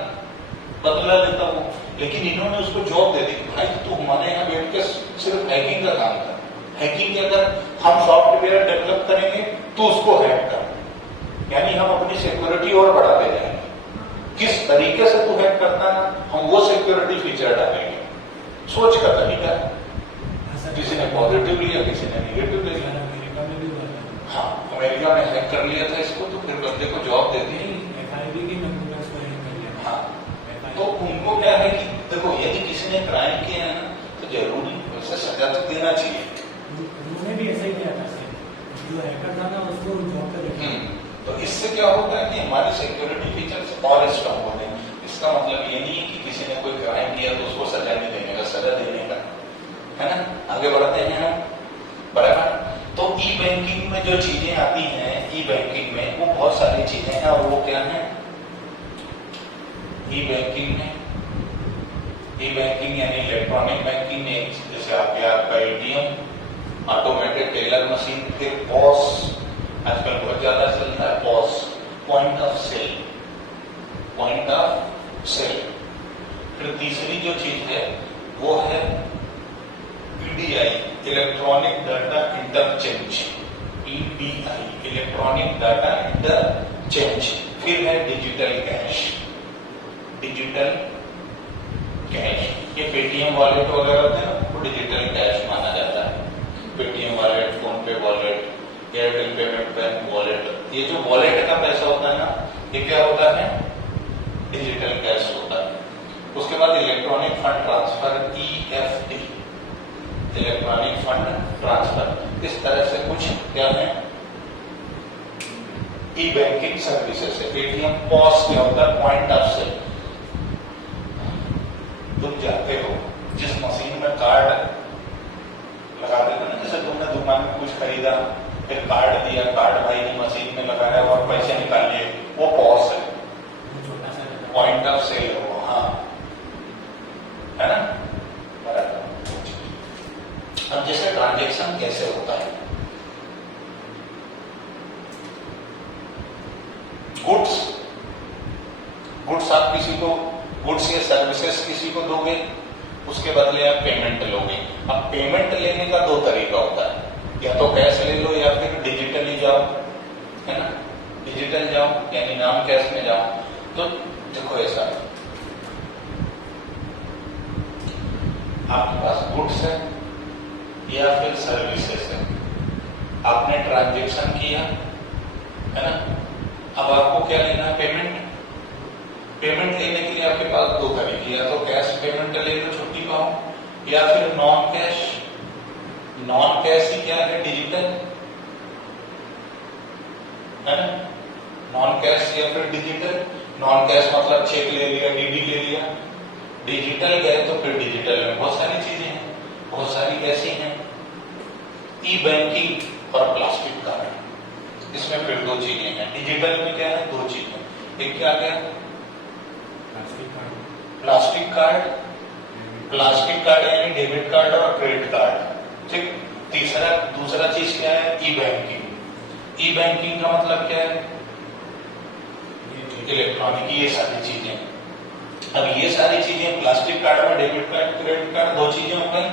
बदला लेता वो। लेकिन इन्होंने उसको जॉब दे दी, भाई तो हमारे यहाँ बैठ के सिर्फ हैकिंग का काम कर, हैकिंग के अगर हम सॉफ्टवेयर डेवलप करेंगे तो उसको हैक कर, यानी हम अपनी सिक्योरिटी और बढ़ाते जाएंगे। किस तरीके से तू हैक करता है, हम वो सिक्योरिटी फीचर डालेंगे। सोच का तरीका है, किसी ने पॉजिटिव लिया, किसी ने निगेटिव लिया। हाँ, अमेरिका में हैक कर लिया था इसको, तो फिर बंदे को जॉब दे दी। हाँ, तो उनको क्या है कि देखो, यदि किसी ने क्राइम किया है ना, तो जरूरी वैसे सजा तो देना चाहिए। उन्होंने भी ऐसा ही किया था, जो हैकर था ना उसको जॉब पे रखा। तो इससे क्या होता है कि हमारे सिक्योरिटी फीचर्स और स्ट्रॉन्ग होते हैं। इसका मतलब ये नहीं है कि किसी ने कोई क्राइम किया तो उसको सजा नहीं देने का, सजा देने का, है ना। आगे बढ़ते हैं हम, बराबर। तो ई बैंकिंग में जो चीजें आती हैं, ई बैंकिंग में वो बहुत सारी चीजें हैं, और वो क्या है ई बैंकिंग में? ई बैंकिंग यानी इलेक्ट्रॉनिक बैंकिंग में, जैसे आपका एटीएम, ऑटोमेटेड टेलर मशीन, फिर पॉस, आजकल बहुत ज्यादा चल रहा है POS, point of sale, point of sale. फिर तीसरी जो चीज है वो है EDI, electronic data interchange, EDI, electronic data interchange. फिर है डिजिटल कैश, डिजिटल कैश, ये पेटीएम वॉलेट वगैरह होते हैं ना, वो डिजिटल कैश माना जाता है। पेटीएम वॉलेट, फोन पे wallet, Airtel payment bank wallet, ये जो वॉलेट का पैसा होता है ना, ये क्या होता है? डिजिटल कैश होता है। उसके बाद electronic fund transfer, EFT, electronic fund transfer. इस तरह से कुछ क्या है ई बैंकिंग सर्विसेज है। एटीएम पॉस क्या होता है? Point of sale. तुम जाते हो जिस मशीन में कार्ड लगा देते ना, जैसे तुमने दुकान में कुछ खरीदा, फिर कार्ड दिया, कार्ड भाई ने मशीन में लगाया और पैसे निकाल लिए, वो पॉस है, वो छोटा सा रहता है। पॉइंट ऑफ सेल है वो, हाँ, है ना, बराबर। अब जैसे ट्रांजेक्शन कैसे होता है, गुड्स आप किसी को, गुड्स या सर्विसेज किसी को दोगे, उसके बदले आप पेमेंट लोगे। अब पेमेंट लेने का दो तरीका होता है, या तो कैश ले लो या फिर डिजिटली जाओ, है ना, डिजिटल जाओ यानी नाम कैश में जाओ। तो देखो ऐसा, आपके पास गुड्स है या फिर सर्विसेज है, आपने ट्रांजेक्शन किया, है ना, अब आपको क्या लेना है, पेमेंट। पेमेंट लेने के लिए आपके पास दो तरीके, या तो कैश पेमेंट ले लो छुट्टी पाओ, या फिर नॉन कैश। नॉन कैश ही क्या है, डिजिटल, है ना, नॉन कैश या फिर डिजिटल। नॉन कैश मतलब चेक ले लिया, डीडी ले लिया। डिजिटल गए तो फिर डिजिटल में बहुत सारी चीजें हैं, बहुत सारी कैसी हैं, ई बैंकिंग और प्लास्टिक कार्ड, इसमें फिर दो चीजें हैं। डिजिटल में क्या है, दो चीजें, एक क्या क्या, प्लास्टिक कार्ड, प्लास्टिक कार्ड यानी डेबिट कार्ड और क्रेडिट कार्ड, ठीक। दूसरा चीज क्या है, ई बैंकिंग। ई बैंकिंग का मतलब क्या है, इलेक्ट्रॉनिक, ये सारी चीजें। अब ये सारी चीजें प्लास्टिक कार्ड में डेबिट कार्ड, क्रेडिट कार्ड, दो चीजें हो गई,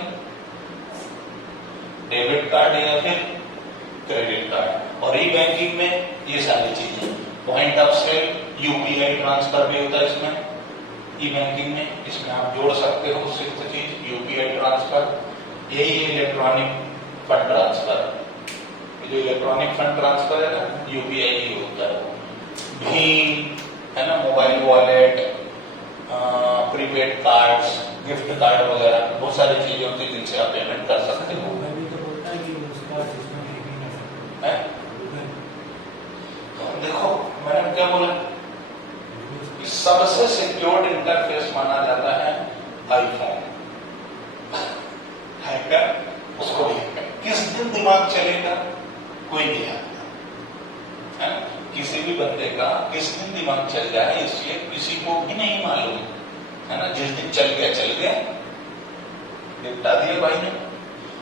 डेबिट कार्ड या फिर क्रेडिट कार्ड। और ई बैंकिंग में ये सारी चीजें, point of sale, UPI transfer भी होता है इसमें, ई बैंकिंग में। इसमें आप जोड़ सकते हो सिर्फ चीज यूपीआई ट्रांसफर, यही इलेक्ट्रॉनिक फंड ट्रांसफर। जो इलेक्ट्रॉनिक फंड ट्रांसफर है ना, यूपीआई ही होता है। भीम है ना, mobile wallet, prepaid cards, gift card वगैरह, बहुत सारी चीजें होती है जिनसे आप पेमेंट कर सकते हो। देखो मैंने क्या बोला, सबसे सिक्योर्ड इंटरफेस माना जाता है आईफोन, हैकर उसको हैकर। किस दिन दिमाग चलेगा कोई नहीं जानता, है ना, किसी भी बंदे का किस दिन दिमाग चल जाए इसलिए किसी को भी नहीं मालूम, है ना। जिस दिन चल गया, निपटा दिया भाई ने।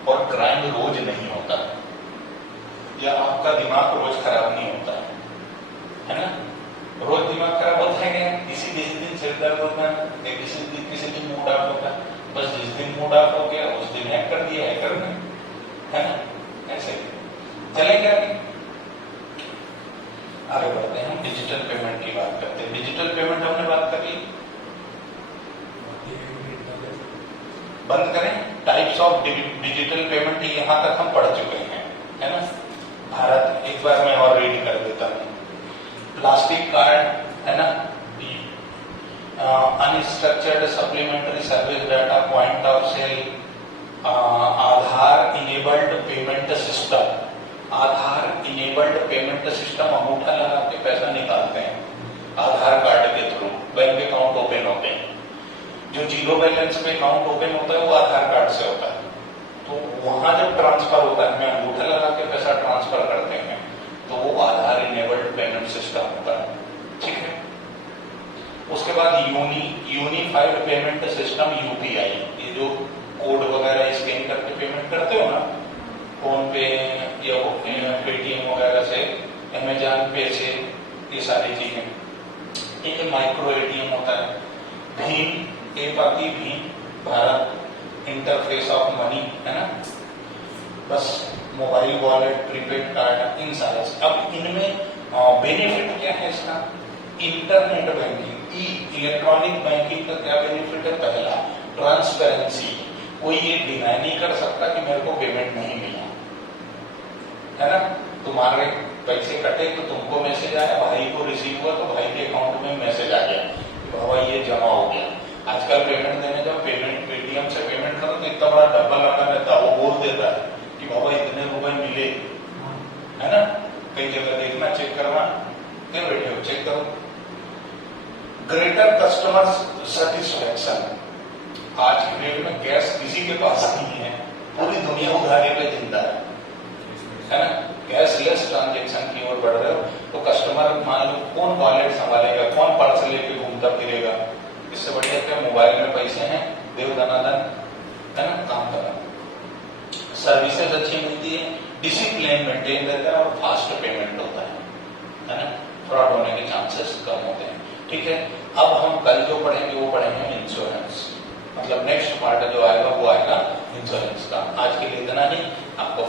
और क्राइम रोज नहीं होता, या आपका दिमाग रोज खराब नहीं होता है ना। रोज दिमाग खराब होता है क्या, किसी दिन सिर दर्द होता है, किसी दिन मूड ऑफ होता है, बस जिस दिन मूड ऑफ हो गया उस दिन हैक कर दिया हैकर ने, है ना, ऐसे चलेगा नहीं। आगे बढ़ते हैं, हम डिजिटल पेमेंट की बात करते हैं। डिजिटल पेमेंट हमने बात कर ली, बंद करें। टाइप्स ऑफ डिजिटल पेमेंट यहां तक हम पढ़ चुके हैं, है ना। भारत, एक बार मैं और रीड कर देता हूं। प्लास्टिक कार्ड, है ना, unstructured supplementary service data, point of sale, Aadhaar enabled payment system. Aadhaar enabled payment system, अंगूठा लगा के पैसा निकालते हैं आधार कार्ड के थ्रू, बैंक अकाउंट ओपन होते हैं। जो जीरो बैलेंस में अकाउंट ओपन होता है वो आधार कार्ड से होता है, तो वहां जब ट्रांसफर होता है, हमें अंगूठा लगा के पैसा ट्रांसफर करते हैं, तो वो आधार इनेबल्ड पेमेंट सिस्टम होता है, ठीक है। उसके बाद यूनिफाइड पेमेंट सिस्टम, यूपीआई, ये जो कोड वगैरह स्कैन करके पेमेंट करते हो ना, फोन पे या पेटीएम वगैरह से, अमेजॉन पे से, ये सारी चीजें। एक माइक्रो एटीएम होता है। भीम एक आती, Bhim Bharat interface of money, है ना, बस मोबाइल वॉलेट, प्रीपेड कार्ड, इन सारे। अब इनमें बेनिफिट क्या है इसका, इंटरनेट बैंकिंग, इलेक्ट्रॉनिक बैंकिंग का क्या बेनिफिट है, पहला ट्रांसपेरेंसी, कोई ये डिनाई नहीं कर सकता कि मेरे को पेमेंट नहीं मिला, है ना। तुम्हारे पैसे कटे तो तुमको मैसेज आया, भाई को रिसीव हुआ तो भाई के अकाउंट में मैसेज आ गया, बाबा ये जमा हो गया। आजकल पेमेंट देने जाओ, पेमेंट पेटीएम से पेमेंट करो तो इतना बड़ा डब्बा लगा रहता है, वो बोल देता है कि बाबा इतने रुपए मिले, है ना। कई जगह देखना, चेक करना, क्या बैठे हो चेक करो। ग्रेटर कस्टमर सेटिस्फैक्शन, आज की डेट में गैस किसी के पास नहीं है, पूरी दुनिया उधारी पे जिंदा है ना। गैस कैशलेस ट्रांजेक्शन की ओर बढ़ रहे हो तो कस्टमर मान लो कौन वॉलेट संभालेगा, कौन पर्स लेके घूमता फिरेगा। इससे बढ़िया क्या मोबाइल में पैसे हैं, देव दनादन है ना, काम करा। सर्विसेज अच्छी मिलती है, डिसिप्लिन मेंटेन रहता है और फास्ट पेमेंट होता है ना, फ्रॉड होने के चांसेस कम होते हैं। ठीक है, अब हम कल जो पढ़ेंगे वो पढ़ेंगे इंश्योरेंस, मतलब नेक्स्ट पार्ट जो आएगा वो आएगा इंश्योरेंस का। आज के लिए इतना ही, आपको